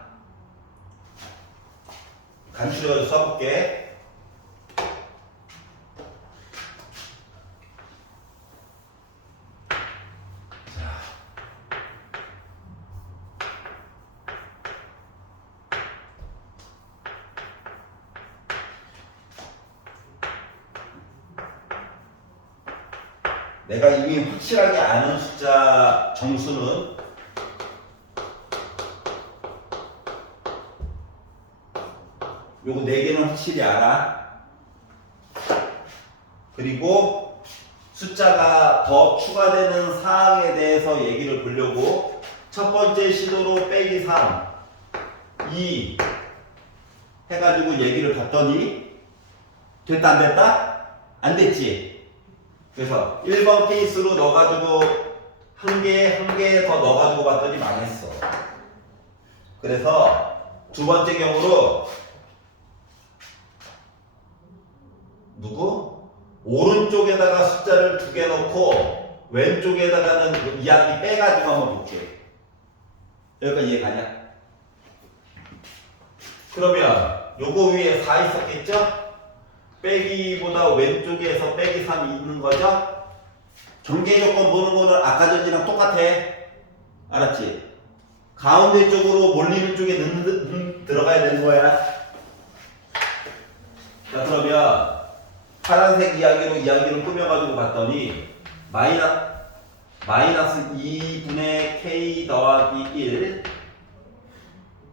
간추려가지고 써볼게. 내가 이미 확실하게 아는 숫자 정수는 요거 4개는 확실히 알아. 그리고 숫자가 더 추가되는 사항에 대해서 얘기를 보려고 첫 번째 시도로 빼기 3, 2 해가지고 얘기를 봤더니 됐다 안 됐다? 안 됐지? 그래서 1번 케이스로 넣어가지고 한 개 더 넣어가지고 봤더니 망했어. 그래서 두 번째 경우로 오른쪽에다가 숫자를 2개 넣고 왼쪽에다가는 이야기 빼가지고 한번 볼게. 여기까지 이해 가냐? 그러면 요거 위에 4 있었겠죠? 빼기보다 왼쪽에서 빼기 3이 있는 거죠? 경계 조건 보는 거는 아까 전이랑 똑같아. 알았지? 가운데 쪽으로 몰리는 쪽에 들어가야 되는 거야. 자, 그러면 파란색 이야기로 꾸며가지고 봤더니 마이너스 2분의 k 더하기 1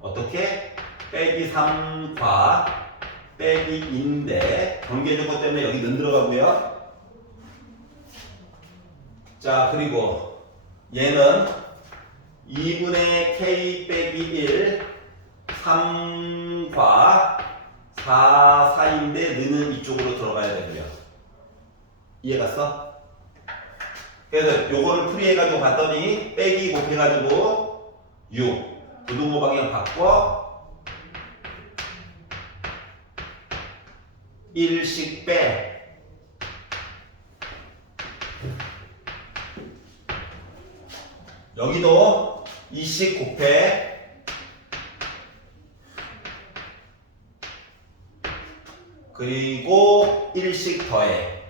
어떻게? 빼기 3과 빼기 2인데 관계조건 때문에 여기 는 들어가고요. 자, 그리고 얘는 2분의 k 빼기 1 3과 4 사이인데 는은 이쪽으로 들어가야 되고요. 이해갔어? 그래서 요거를 풀이해가지고 봤더니 빼기 곱해가지고 6 부등호 방향 바꿔 1씩 빼 여기도 2씩 곱해 그리고 1씩 더해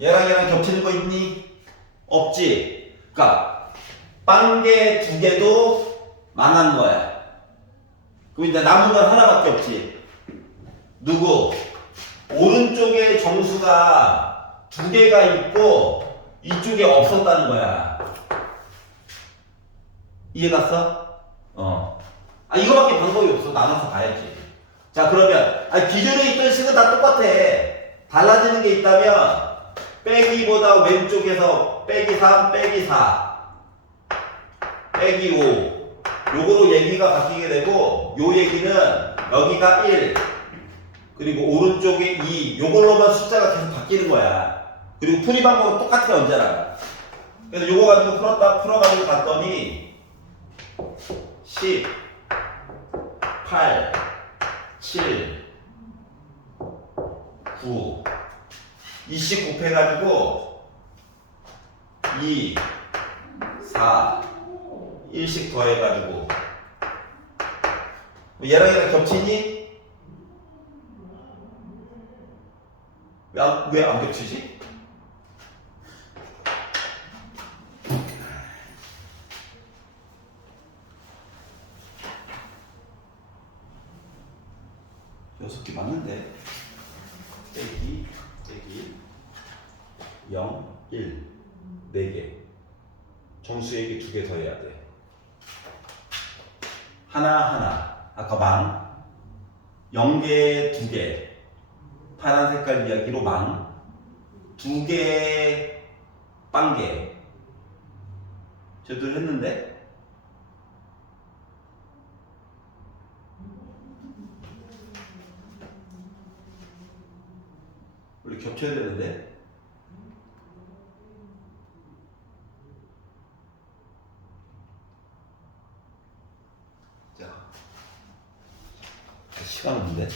얘랑 겹치는 거 있니? 없지? 그러니까 빵개 두 개도 망한 거야. 그럼 이제 남은 건 하나밖에 없지. 누구? 오른쪽에 정수가 두 개가 있고 이쪽에 없었다는 거야. 이해갔어? 이거밖에 방법이 없어. 나눠서 가야지. 자, 그러면 기존에 있던 식은 다 똑같아. 달라지는 게 있다면 빼기보다 왼쪽에서 빼기 3, 빼기 4, 빼기 5 요거로 얘기가 바뀌게 되고 요 얘기는 여기가 1 그리고 오른쪽에 2 요걸로만 숫자가 계속 바뀌는 거야. 그리고 풀이 방법은 똑같아 언제나. 그래서 요거 가지고 풀어가지고 봤더니 10 8 7 9 2씩 곱해가지고 2 4 1씩 더해가지고 얘랑 겹치니? 왜 안 겹치지? 여섯 개 맞는데 빼기 0, 1 4개 정수에게 2개 더해야 돼. 하나 아까 망 0개 2개 파란 색깔 이야기로 망 2개 빵개 제대로 했는데 원래 겹쳐야 되는데 시간 없는데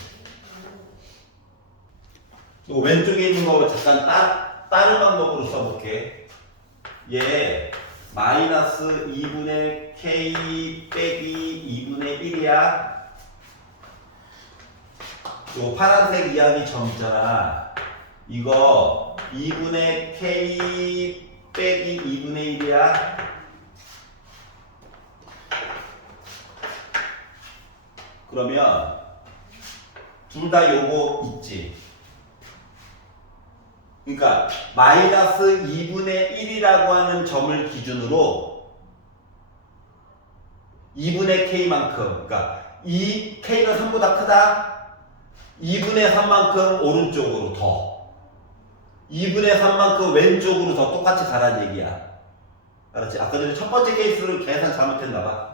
또 왼쪽에 있는 거 잠깐 다른 방법으로 써볼게. 얘 마이너스 2분의 k 빼기 2분의 1이야. 요 파란색 이야기 점 있잖아. 이거 2분의 k 빼기 2분의 1이야. 그러면 둘 다 요거 있지. 그러니까 마이너스 2분의 1이라고 하는 점을 기준으로 2분의 k만큼 그러니까 이 k는 3보다 크다. 2분의 3만큼 오른쪽으로 더 2분의 3만큼 왼쪽으로 더 똑같이 가라는 얘기야. 알았지? 아까 전에 첫 번째 케이스를 계산 잘못했나봐.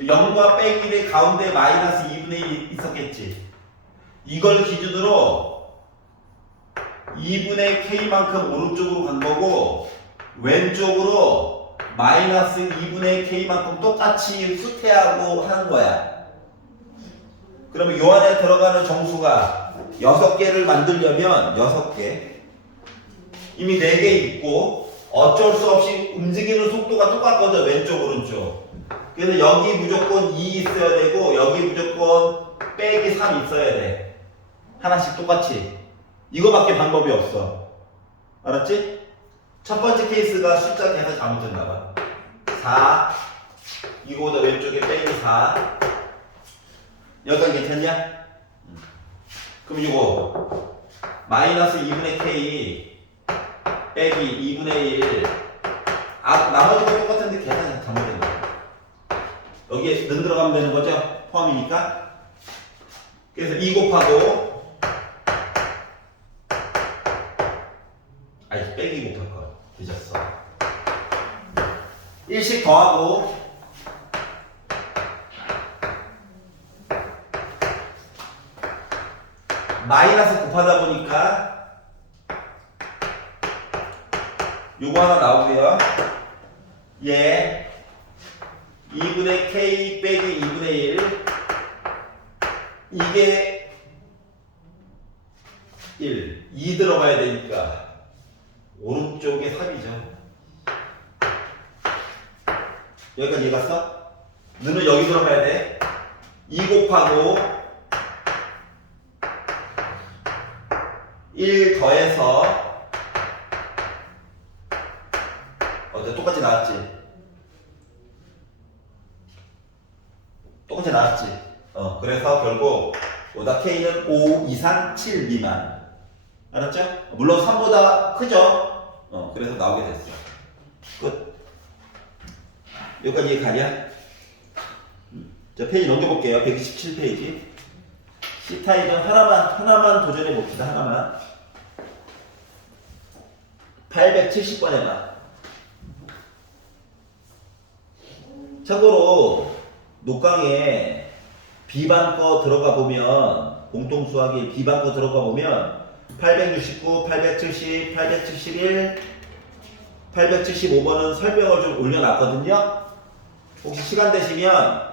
0과 빼기 1의 가운데 마이너스 2분의 1이 있었겠지. 이걸 기준으로 2분의 k만큼 오른쪽으로 간 거고 왼쪽으로 마이너스 2분의 k만큼 똑같이 수퇴하고 하는 거야. 그러면 요 안에 들어가는 정수가 6개를 만들려면 6개 이미 4개 있고 어쩔 수 없이 움직이는 속도가 똑같거든. 왼쪽 오른쪽. 그래서 여기 무조건 2 있어야 되고 여기 무조건 빼기 3 있어야 돼. 하나씩 똑같이. 이거밖에 방법이 없어. 알았지? 첫 번째 케이스가 숫자 계산 잘못됐나봐. 4 이거보다 왼쪽에 빼기 4 여기까지 괜찮냐? 그럼 이거 마이너스 2분의 k 빼기 2분의 1 나머지가 똑같은데 계산이 잘못된 거야. 여기에 는 들어가면 되는 거죠? 포함이니까. 그래서 2 곱하고 빼기 곱할 걸 늦었어. 1씩 더하고 마이너스 곱하다 보니까 요거 하나 나오고요. 얘 2분의 k 빼기 2분의 1 이게 2 들어가야 되니까 오른쪽에 3이죠. 여기까지 이해갔어? 너는 여기 들어가야 돼. 2 곱하고 1 더해서 똑같이 나왔지? 똑같이 나왔지? 그래서 결국 여기다 K는 5 이상 7 미만. 알았죠? 물론 3보다 크죠? 그래서 나오게 됐어. 끝. 여기까지 가냐? 자, 페이지 넘겨볼게요. 127페이지. C타입은 하나만 도전해 봅시다. 하나만. 870번에만. 참고로 녹강에 B반 거 들어가 보면 공통수학이 B반 거 들어가 보면 869, 870, 871, 875번은 설명을 좀 올려놨거든요. 혹시 시간 되시면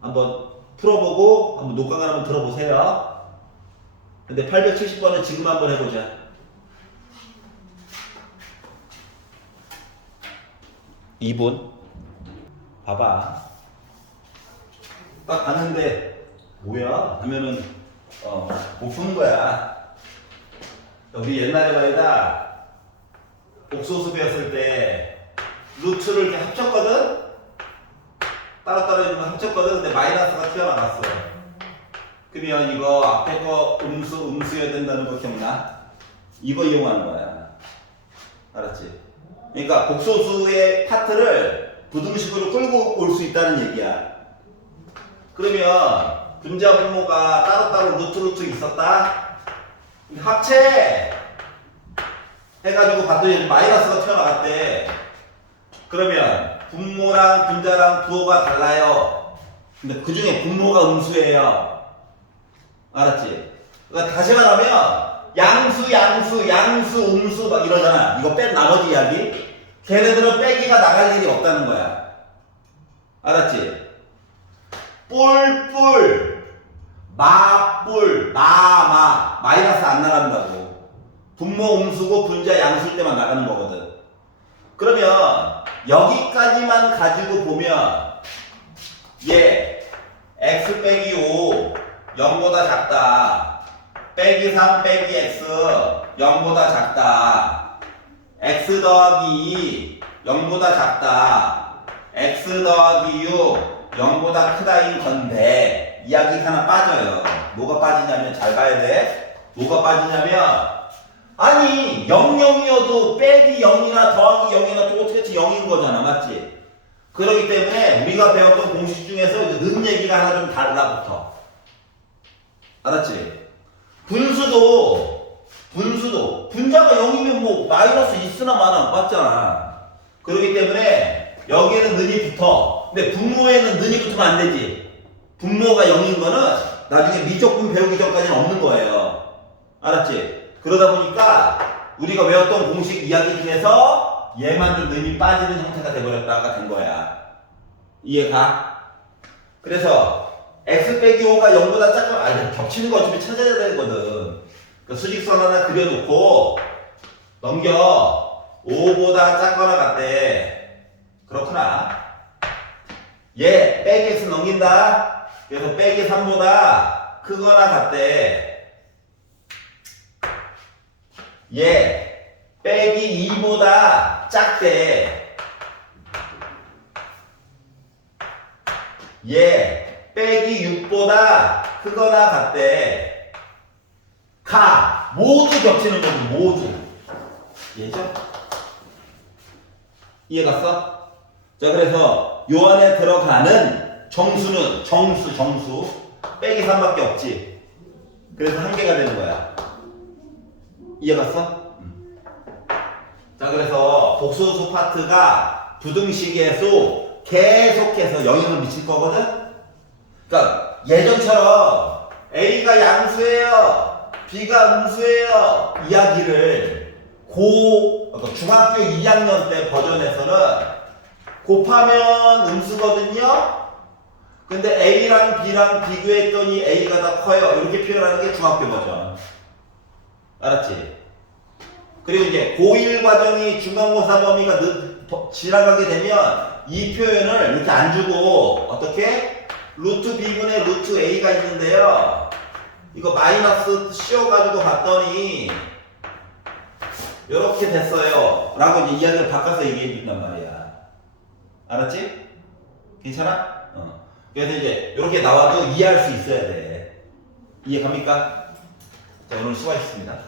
한번 풀어보고 한번 녹강을 한번 들어보세요. 근데 870번은 지금 한번 해보자. (2분) 봐봐. 딱 봤는데 뭐야? 하면은 못 푸는 거야. 우리 옛날에 말이다 복소수 배웠을 때 루트를 이렇게 합쳤거든? 따로따로 있는 거 합쳤거든? 근데 마이너스가 튀어나갔어. 그러면 이거 앞에 거 음수여야 된다는 거 기억나? 이거 이용하는 거야. 알았지? 그러니까 복소수의 파트를 부등식으로 끌고 올 수 있다는 얘기야. 그러면 분자 분모가 따로따로 루트 있었다? 합체! 해가지고 봤더니 마이너스가 튀어나갔대. 그러면 분모랑 분자랑 부호가 달라요. 근데 그 중에 분모가 음수예요. 알았지? 그러니까 다시 말하면 양수, 음수 막 이러잖아. 이거 뺀 나머지 이야기. 걔네들은 빼기가 나갈 일이 없다는 거야. 알았지? 뿔, 마이너스 안 나간다고. 분모 음수고 분자 양수일 때만 나가는 거거든. 그러면 여기까지만 가지고 보면 얘 x 빼기 5 0보다 작다. 빼기 3 빼기 x 0보다 작다. x 더하기 2 0보다 작다. x 더하기 6 0보다 크다인 건데 이야기 하나 빠져요. 뭐가 빠지냐면 잘 봐야 돼. 뭐가 빠지냐면 아니 0이어도 빼기 0이나 더하기 0이나 똑같이 0인 거잖아. 맞지? 그렇기 때문에 우리가 배웠던 공식 중에서 는 얘기가 하나 좀 달라붙어. 알았지? 분수도 분자가 0이면 뭐 마이너스 있으나 마나 맞잖아. 그렇기 때문에 여기에는 는이 붙어. 근데 분모에는 는이 붙으면 안 되지. 분모가 0인 거는 나중에 미적분 배우기 전까지는 없는 거예요. 알았지? 그러다 보니까 우리가 외웠던 공식 이야기 중에서 얘만 좀 는이 빠지는 형태가 돼버렸다가 된 거야. 이해가? 그래서 x 빼기 5가 0보다 작으면 겹치는 거 어차피 찾아야 되거든. 그 수직선 하나 그려놓고 넘겨. 5보다 작거나 같대. 그렇구나. 얘 빼기 x 넘긴다. 그래서 빼기 3보다 크거나 같대. 얘 빼기 2보다 작대. 얘 빼기 6보다 크거나 같대. 가 모두 겹치는 거지 모두. 이해죠? 이해 갔어? 자 그래서 요 안에 들어가는 정수는 정수 빼기 3밖에 없지. 그래서 한 개가 되는 거야. 이해 갔어? 자 그래서 복소수 파트가 부등식에서 계속해서 영향을 미칠 거거든. 그러니까 예전처럼 A가 양수예요, B가 음수예요 이야기를 그러니까 중학교 2학년 때 버전에서는 곱하면 음수거든요. 근데 A랑 B랑 비교했더니 A가 더 커요 이렇게 표현하는 게 중학교 버전. 알았지? 그리고 이제 고1 과정이 중간고사 범위가 지나가게 되면 이 표현을 이렇게 안 주고 어떻게? 루트 B분의 루트 A가 있는데요. 이거 마이너스 씌워가지고 봤더니 이렇게 됐어요 라고 이제 이야기를 바꿔서 얘기해 준단 말이야. 알았지? 괜찮아? 그래서 이제 이렇게 나와도 이해할 수 있어야 돼. 이해 갑니까? 자 오늘 수고하셨습니다.